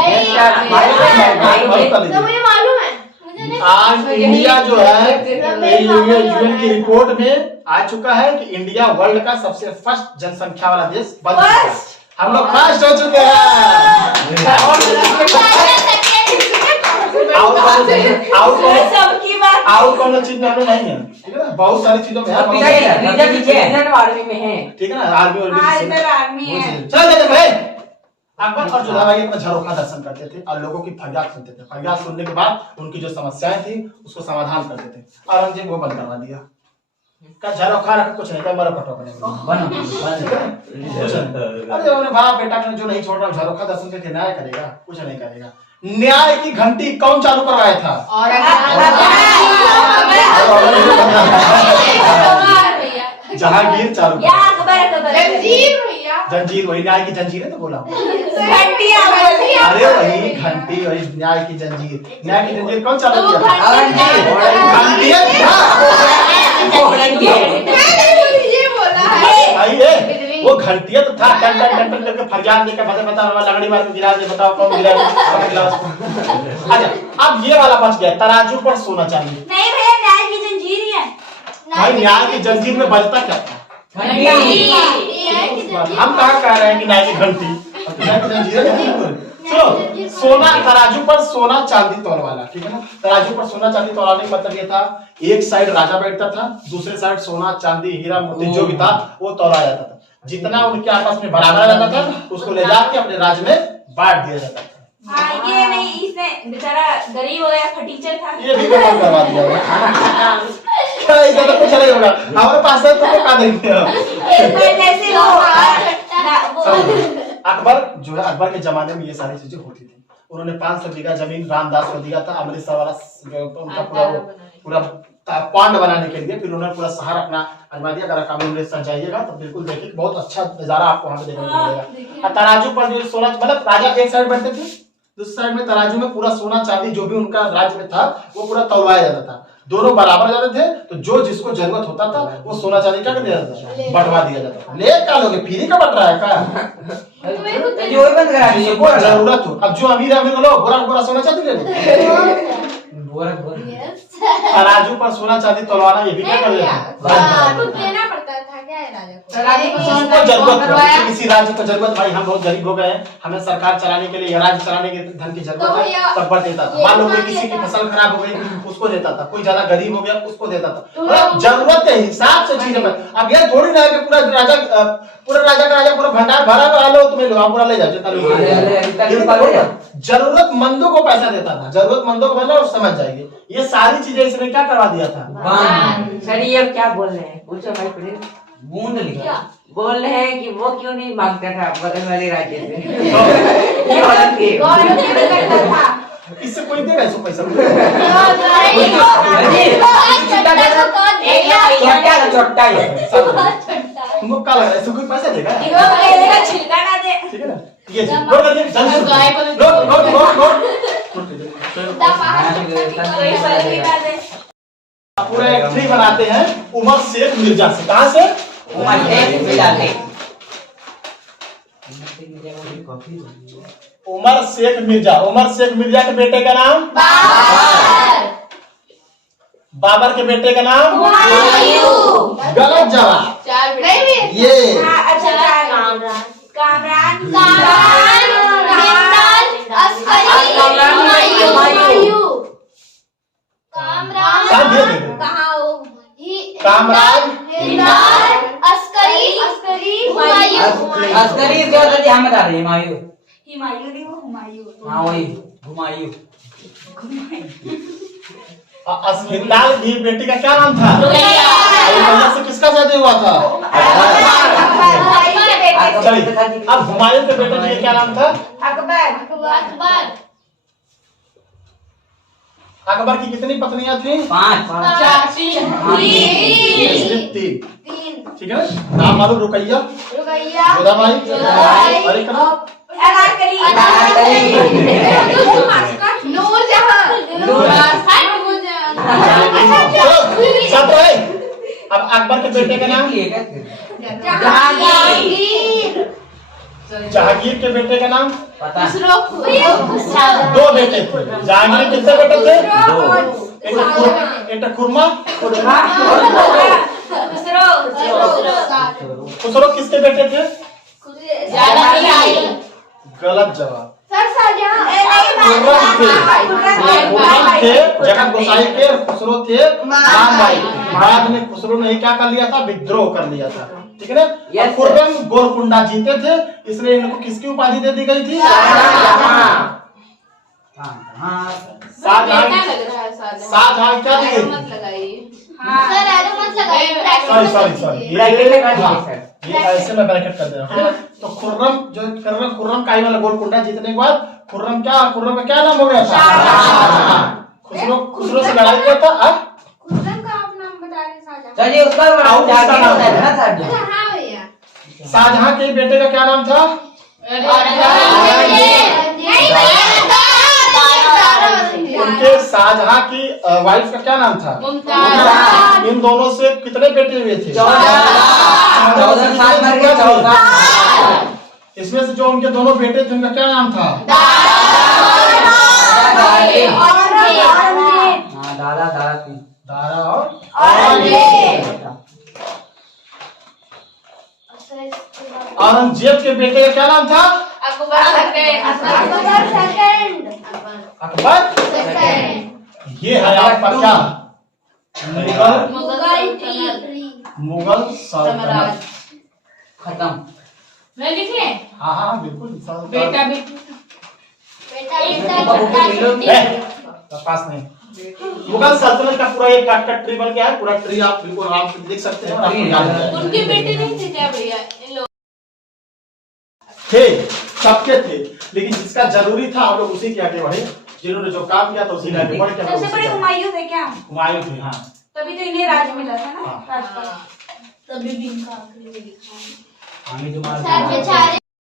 आज इंडिया जो है यूएन की रिपोर्ट में आ चुका है कि इंडिया वर्ल्ड का सबसे फर्स्ट जनसंख्या वाला देश बन चुका है। हम लोग फर्स्ट हो चुके हैं। आउट कौन चीज में हमें नहीं है, ठीक है ना। बहुत सारी चीजों में आर्मी में है, ठीक है ना, आर्मी चल अकबर और जोधा भाई अपना झरोखा दर्शन करते थे और लोगों की फरियाद सुनते थे। फरियाद सुनने के बाद उनकी जो समस्याएं थी उसको समाधान करते थे। औरंगजेब वो बंद करवा दिया, का झरोखा रख कुछ नहीं था, मरो कटो अरे अपने बाप बेटा का जो नहीं छोड़ रहा झरोखा दर्शन करके न्याय करेगा, कुछ नहीं करेगा। न्याय की घंटी कौन चालू करवाया था? जहांगीर चालू जंजीर, वही न्याय की जंजीर है तो बोला। अरे वही घंटी, वही न्याय की जंजीर। न्याय की जंजीर कौन चालू किया? वो घंटिया तो था, टन टन टन टन करके फरियाद लेकर बता लगड़ी मार के गिरा दे, बताओ कौन गिरा। आजा अब ये वाला बच गया, तराजू पर सोना चांदी। नहीं भैया, न्याय की जंजीर ही है। भाई न्याय की जंजीर में बजता क्या था? हम कहाँ कह रहे हैं कि न्याय की घंटी, न्याय की जंजीर है। सुनो, सोना तराजू पर सोना चांदी तौलवाना, ठीक है ना। तराजू पर सोना चांदी तौलाने का मतलब ये था, एक साइड राजा बैठता था, दूसरे साइड सोना चांदी हीरा मोती जो भी था वो तौला जाता था। जितना उनके आपस में बराबर आ जाता था उसको ले जाके अपने राज्य में बांट दिया जाता था। हाँ, ये नहीं, इसने बेचारा गरीब हो गया, फटीचर था। ये भी कमाल करवा दिया होगा। क्या इधर तो कुछ नहीं होगा, हमारे पास है तो क्या देंगे हम। एक बार जैसे अकबर जो है, अकबर के जमाने में ये सारी चीजें होती थी। उन्होंने 500 बीघा जमीन रामदास को दिया था, अमृतसर वाला उनका पूरा पॉन्ड बनाने के लिए। फिर उन्होंने पूरा शहर अपना अजमा दिया। अगर आप अमृतसर जाइएगा तो बिल्कुल देखिए, बहुत अच्छा नजारा आपको वहां पे देखने को मिलेगा। तराजू पर जो सोना, मतलब राजा एक साइड बैठते थे, दूसरी साइड में तराजू में पूरा सोना चांदी जो भी उनका राज्य में था वो पूरा तौलवाया जाता था। दोनों बराबर जाते थे, तो जो जिसको जरूरत होता था वो सोना चांदी क्या कर दिया जाता था, बंटवा दिया जाता था। ले क्या लोगे, फ्री का बट रहा है क्या? जो ही बंद करा दीजिए, जिसको जरूरत हो। अब जो अमीर है, अमीर लो, बोरा बोरा सोना चांदी ले लो। तराजू पर सोना चांदी तौलवाना ये भी क्या कर देता है, कुछ देना पड़ता था क्या है राजा को? जिसको जरूरत हो, किसी राज्य को जरूरत, भाई हम बहुत गरीब हो गए हैं, हमें सरकार चलाने के लिए या राज्य चलाने के धन की जरूरत है, तब पर देता था। मान लो कोई किसी की फसल खराब हो गई उसको देता था, कोई ज्यादा गरीब हो गया उसको देता था। मतलब जरूरत के हिसाब से चीजें। अब ये थोड़ी ना है कि पूरा राजा का राजा पूरा भंडार भरा हुआ, लो तुम्हें लो, पूरा ले जाओ जितना लो। जरूरतमंदों को पैसा देता था, जरूरतमंदों को मतलब समझ जाएंगे। ये सारी चीजें इसने क्या करवा दिया था। सर ये अब क्या बोल रहे हैं, पूछो भाई प्लीज। बूंद लिखा बोल रहे हैं कि वो क्यों नहीं मांगता था बगल वाले राज्य से। ये औरत थी। इससे कोई देगा इसको पैसा? छोटा है तुमको क्या लग रहा है, इससे कोई पैसा देगा? छिलका ना दे। ठीक है ना, ये नोट कर दे, पूरा एक ट्री बनाते हैं उमर शेख मिर्जा से। कहाँ से? उमर शेख मिर्जा। उमर शेख मिर्जा के बेटे का नाम बाबर के बेटे का नाम गलत जवाब। ये कामराज अस्करी जो दादी हम बता रहे हैं, हुमायूं। हुमायूं नहीं, वो हुमायूं। हाँ वही हुमायूं। हिंदाल की बेटी का क्या नाम था? रुकैया से किसका शादी हुआ था? चलिए, अब हुमायूं के बेटे का क्या नाम था? अकबर। अकबर की कितनी पत्नियां थी? 5 तीन। ठीक है, नाम मालूम? रुकैया, जोधाबाई, अरे अब अकबर के बेटे का नाम? जहांगीर के बेटे का नाम? पता 2 बेटे थे। जहांगीर कितने बेटे थे? 2। एक खुरमा, खुसरो किसके बेटे थे? गलत जवाब। खुर्रम थे जगत गोसाई के, खुसरो थे रामबाई। बाद में खुसरो ने क्या कर लिया था? विद्रोह कर लिया था। ठीक है ना। खुर्रम गोलकुंडा जीते थे, इसलिए इनको किसकी उपाधि दे दी गई थी? शाहजहां क्या दिए? सॉरी ये ऐसे में ब्रैकेट कर दे रहा हूँ। तो खुर्रम का ही वाला गोलकुंडा जीतने के बाद खुर्रम का क्या नाम हो गया था? खुसरो से लड़ाई किया था। खुर्रम का आप नाम बता रहे शाहजहां। चलिए उसका शाहजहां के बेटे का क्या नाम था? उनके शाहजहां की वाइफ का क्या नाम था? इन दोनों से कितने बेटे हुए थे? 14 इसमें से जो उनके दोनों बेटे थे उनका क्या नाम था? दारा औरंगजेब हाँ दारा दारा तीन दारा और औरंगजेब औरंगजेब के बेटे का क्या नाम था? अकबर सेकंड अकबर। ये है आपका क्या? मुगल सल्तनत। खत्म। मैं लिखे हाँ हाँ बिल्कुल। बेटा बेटी पास नहीं। मुगल सल्तनत का पूरा एक काट ट्री बन गया है। पूरा ट्री आप बिल्कुल आराम से देख सकते हैं और आपको याद है। उनके बेटे नहीं थे क्या भैया इन लोग? थे, सबके थे, लेकिन जिसका जरूरी था हम लोग उसी के आगे बढ़े। जिन्होंने जो काम किया था उसी के आगे बढ़े। सबसे बड़े हुमायूं थे क्या? हुमायूं थे हाँ। तभी तो इन्हें राज मिला था ना हाँ। राजपाट। तभी भी इनका आखिरी में लिखा है। आगे जो सर बेचारे